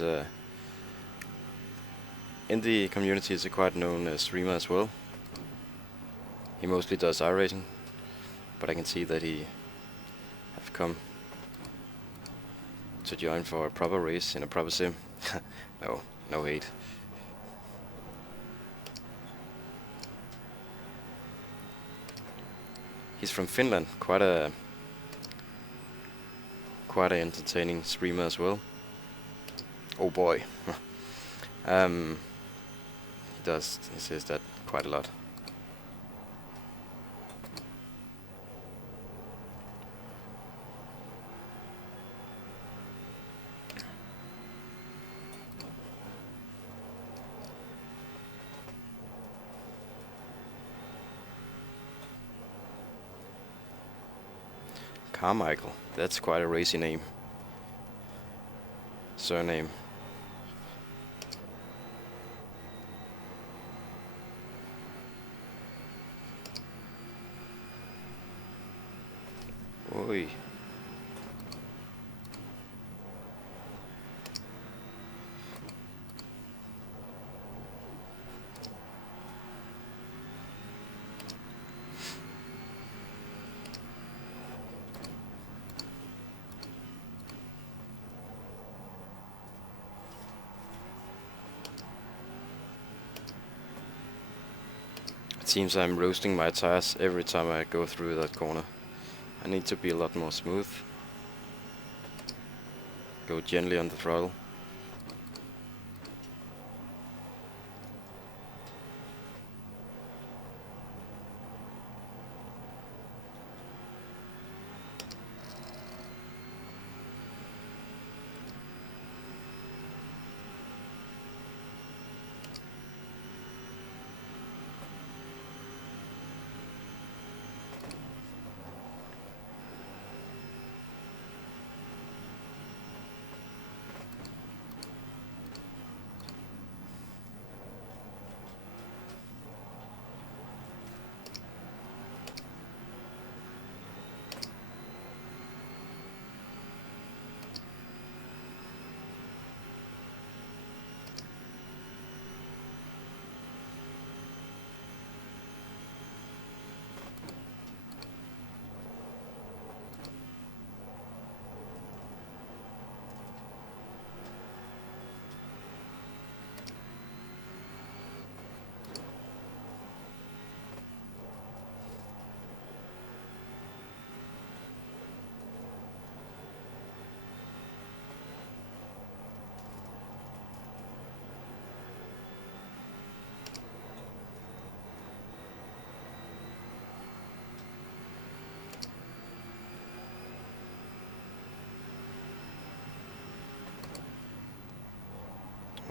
in the community is a quite known streamer as well. He mostly does iRacing, but I can see that he have come to join for a proper race in a proper sim. No hate. He's from Finland, quite a entertaining streamer as well. Oh boy. He says that quite a lot. Carmichael, that's quite a racy name. Surname. Oi. It seems I'm roasting my tires every time I go through that corner. I need to be a lot more smooth. Go gently on the throttle.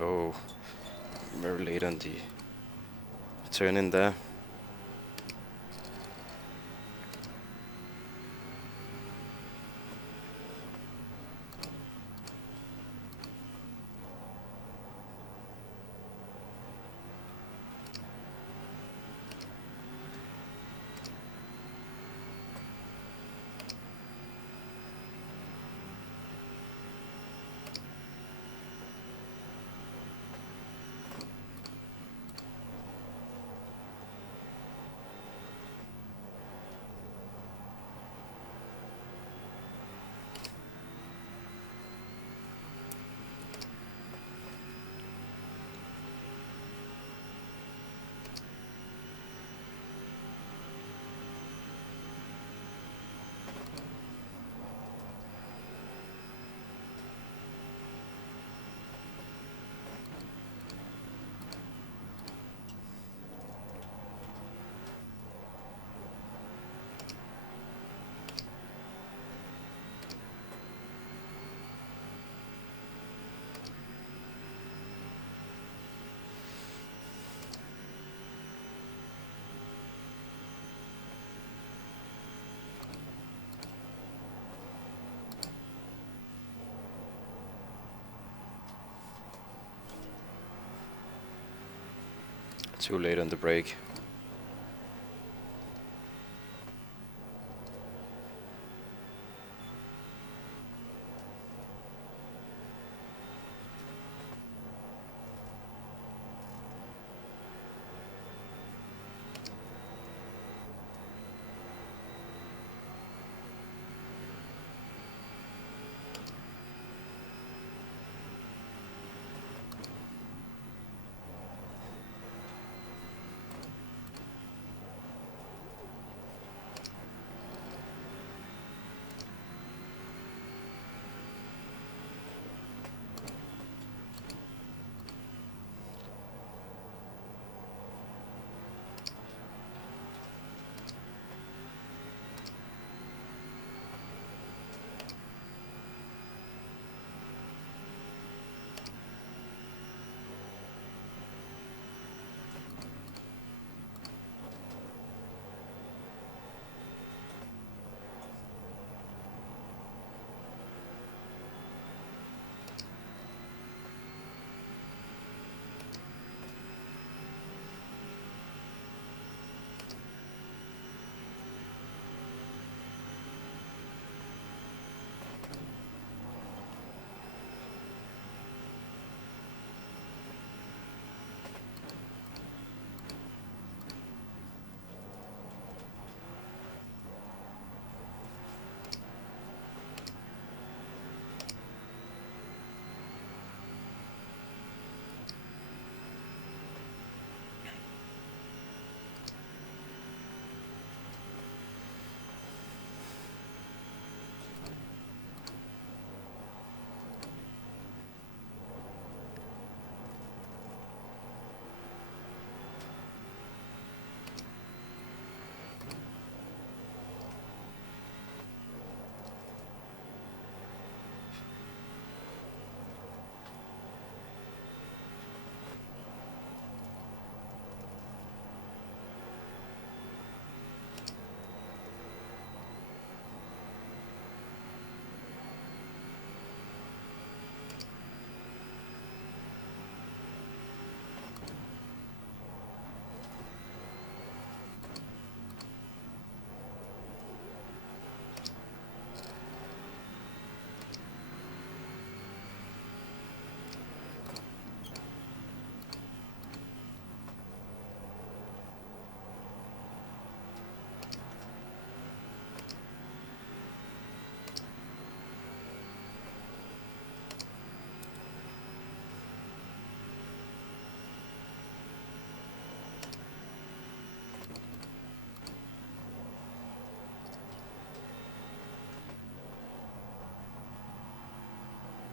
Oh, very late on the turn in there. Too late on the brake.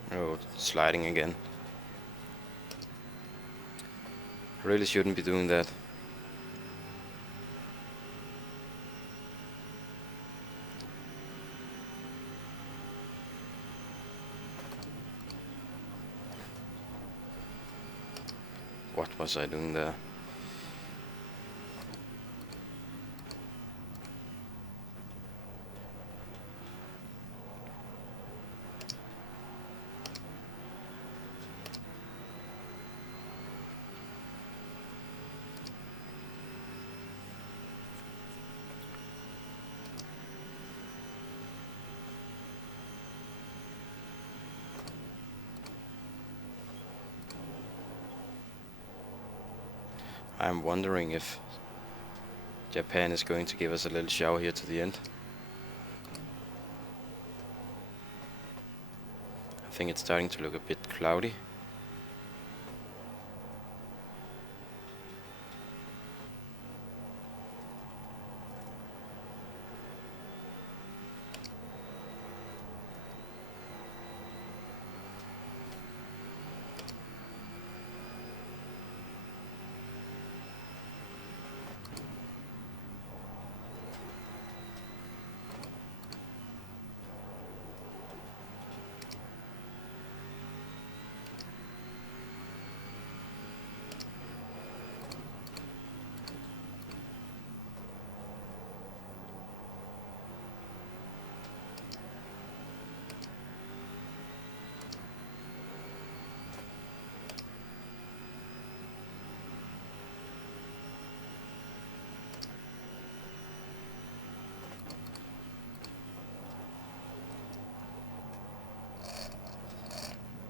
Oh, sliding again. Really shouldn't be doing that. was I doing there? I'm wondering if Japan is going to give us a little shower here to the end. I think it's starting to look a bit cloudy.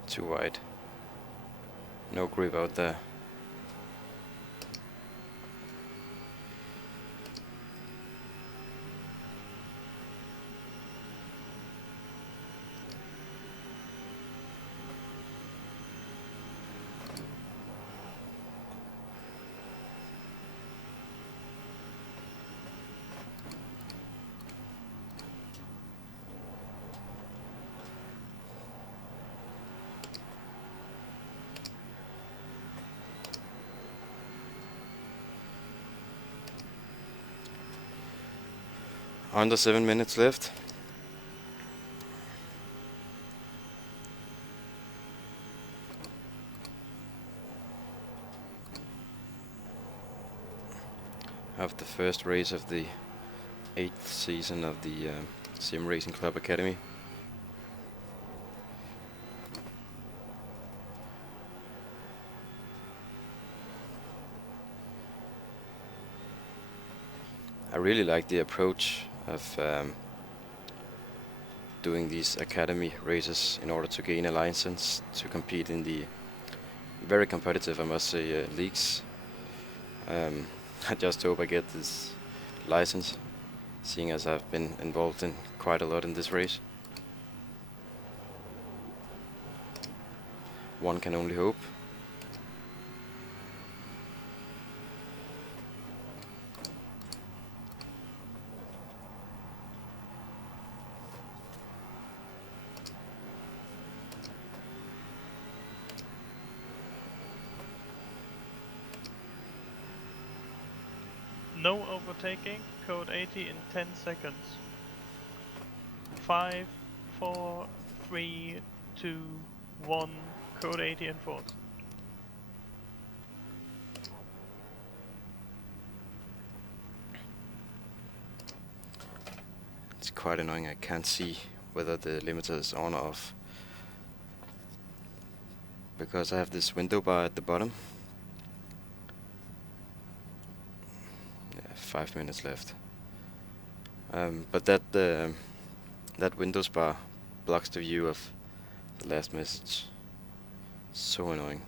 Too wide. No grip out there. Under 7 minutes left. Of the first race of the 8th season of the SimRacing.Club Academy. I really like the approach of doing these academy races in order to gain a license to compete in the very competitive, I must say, leagues. I just hope I get this license, seeing as I've been involved in quite a lot in this race. One can only hope. No overtaking, code 80 in 10 seconds. 5, 4, 3, 2, 1, code 80 and fourth. It's quite annoying, I can't see whether the limiter is on or off, because I have this window bar at the bottom. 5 minutes left. But that Windows bar blocks the view of the last message. So annoying.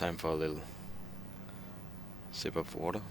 Time for a little sip of water.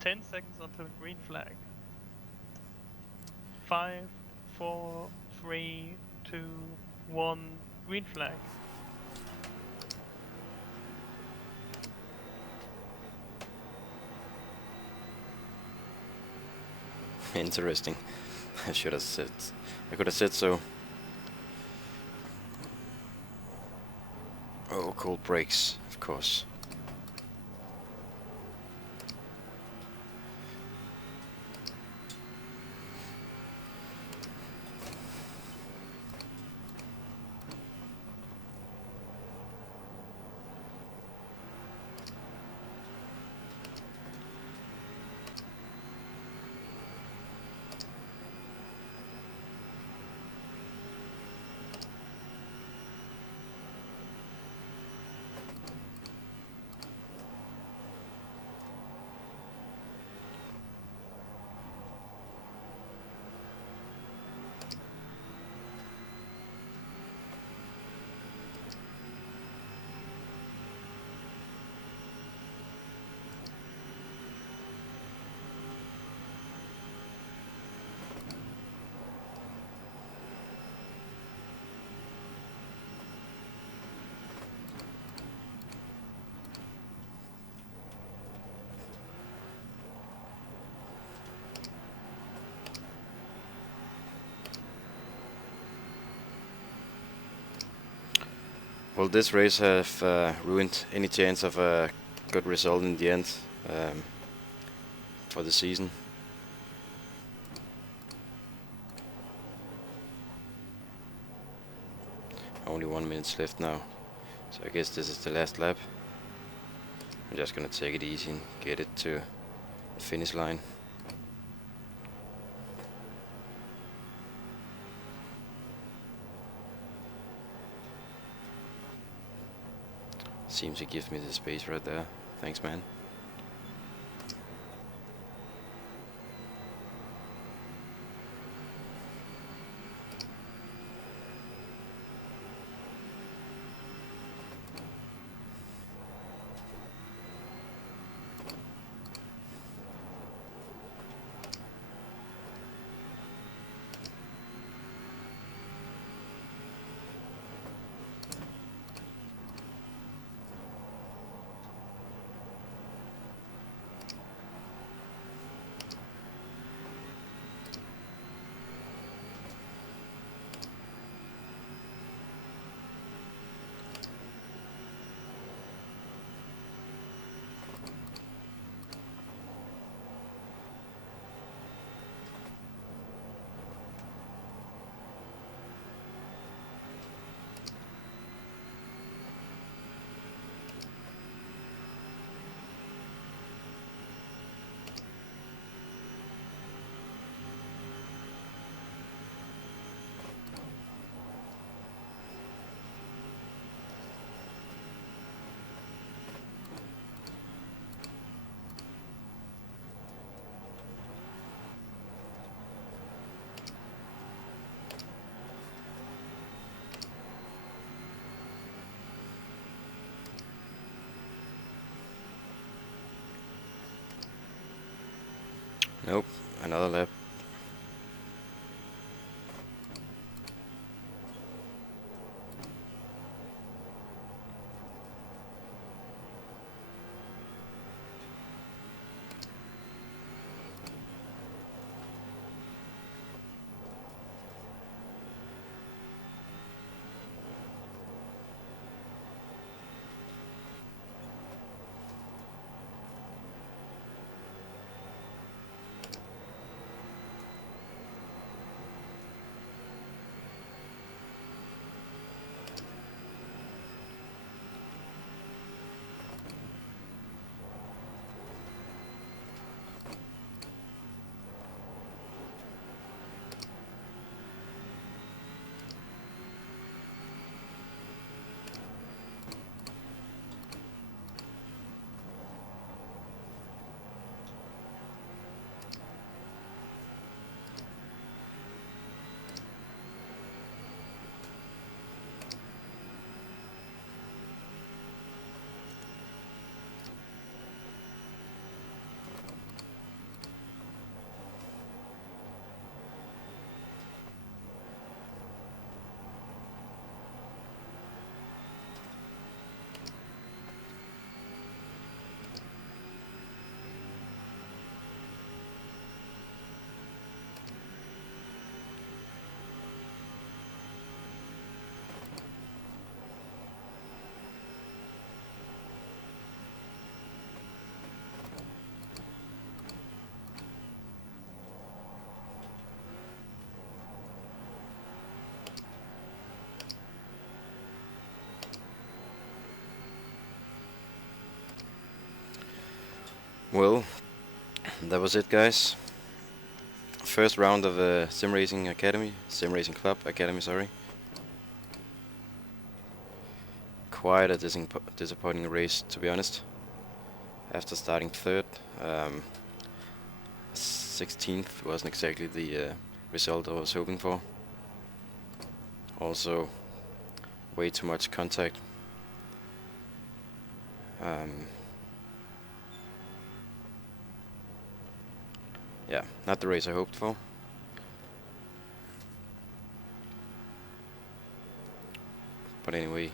Ten seconds until green flag. 5, 4, 3, 2, 1, green flag. Interesting. I should have said. I could have said so. Oh, cold brakes, of course. Will this race have ruined any chance of a good result in the end for the season? Only 1 minute left now, so I guess this is the last lap. I'm just gonna take it easy and get it to the finish line. Seems to give me the space right there. Thanks, man. Nope, another lap. Well, that was it, guys. First round of SimRacing.Club Academy, sorry. Quite a disappointing race, to be honest. After starting third, 16th wasn't exactly the result I was hoping for. Also, way too much contact. Yeah, not the race I hoped for. But anyway,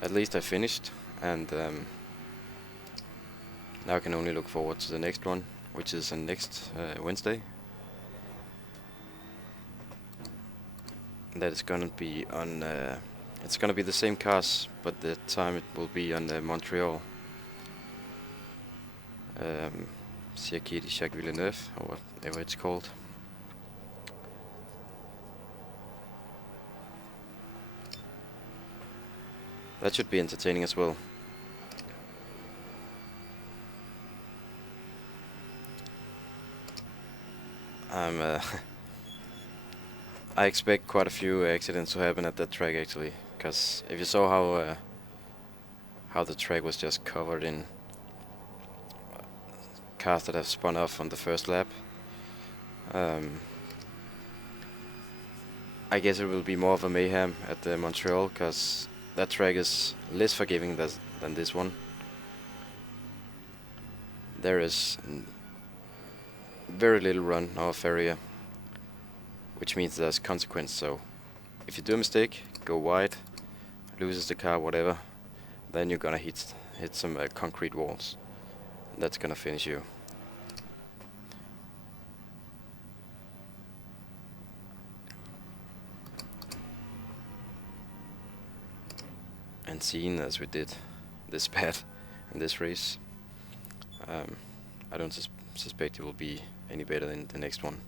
at least I finished, and now I can only look forward to the next one, which is on next Wednesday. That is gonna be on. It's gonna be the same cars, but the time it will be on Montreal. Circuit Jacques-Villeneuve, or whatever it's called. That should be entertaining as well. I expect quite a few accidents to happen at that track actually, because if you saw how the track was just covered in cars that have spun off on the first lap, I guess it will be more of a mayhem at the Montreal, because that track is less forgiving than this one. There is very little run off area, which means there's consequence. So if you do a mistake, go wide, loses the car, whatever, then you're gonna hit some concrete walls. That's gonna finish you. And seeing as we did this bad in this race, I don't suspect it will be any better than the next one.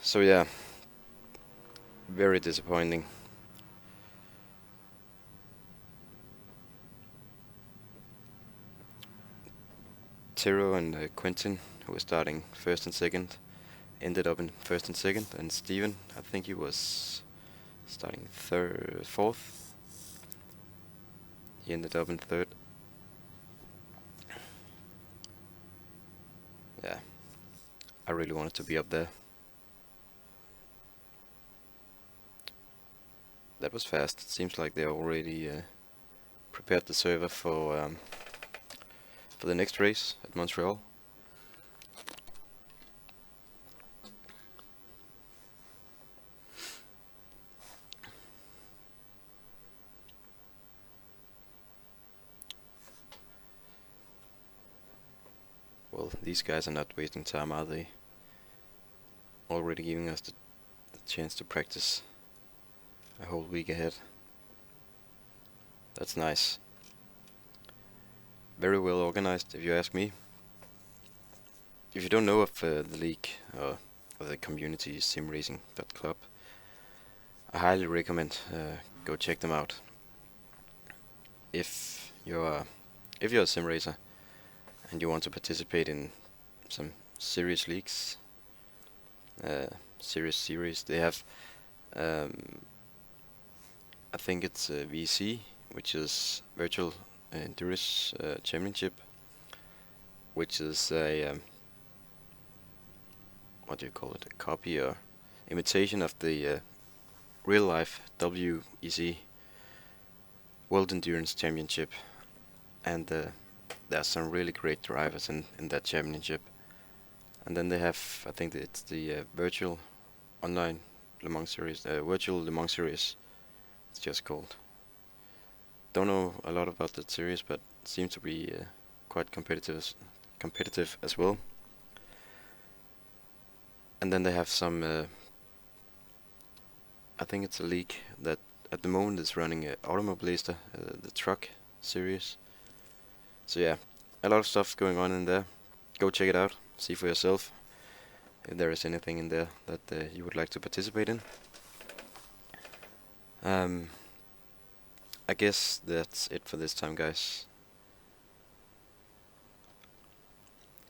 So yeah, very disappointing. Tiro and Quentin, who were starting first and second, ended up in first and second, and Steven, I think he was starting fourth. He ended up in third. Yeah, I really wanted to be up there. That was fast. It seems like they already prepared the server for the next race at Montreal. Well, these guys are not wasting time, are they? Already giving us the chance to practice a whole week ahead. That's nice. Very well organized, if you ask me. If you don't know of the league or the community SimRacing.Club, I highly recommend go check them out. If you're a sim racer and you want to participate in some serious leagues, serious series, they have I think it's VC, which is Virtual Endurance Championship, which is a what do you call it? A copy or imitation of the real life WEC, World Endurance Championship, and there are some really great drivers in that championship. And then they have, I think it's the virtual online Le Mans series, virtual Le Mans series. It's just called. Don't know a lot about that series, but it seems to be quite competitive as well. And then they have some. I think it's a league that at the moment is running Automobilista, the truck series, So yeah, a lot of stuff going on in there. Go check it out, see for yourself if there is anything in there that you would like to participate in. I guess that's it for this time, guys.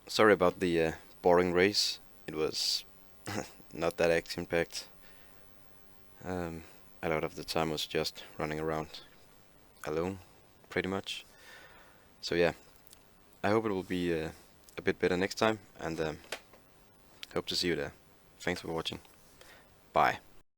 Sorry about the boring race. It was not that action-packed. A lot of the time was just running around alone, pretty much. So yeah, I hope it will be a bit better next time, and hope to see you there. Thanks for watching. Bye.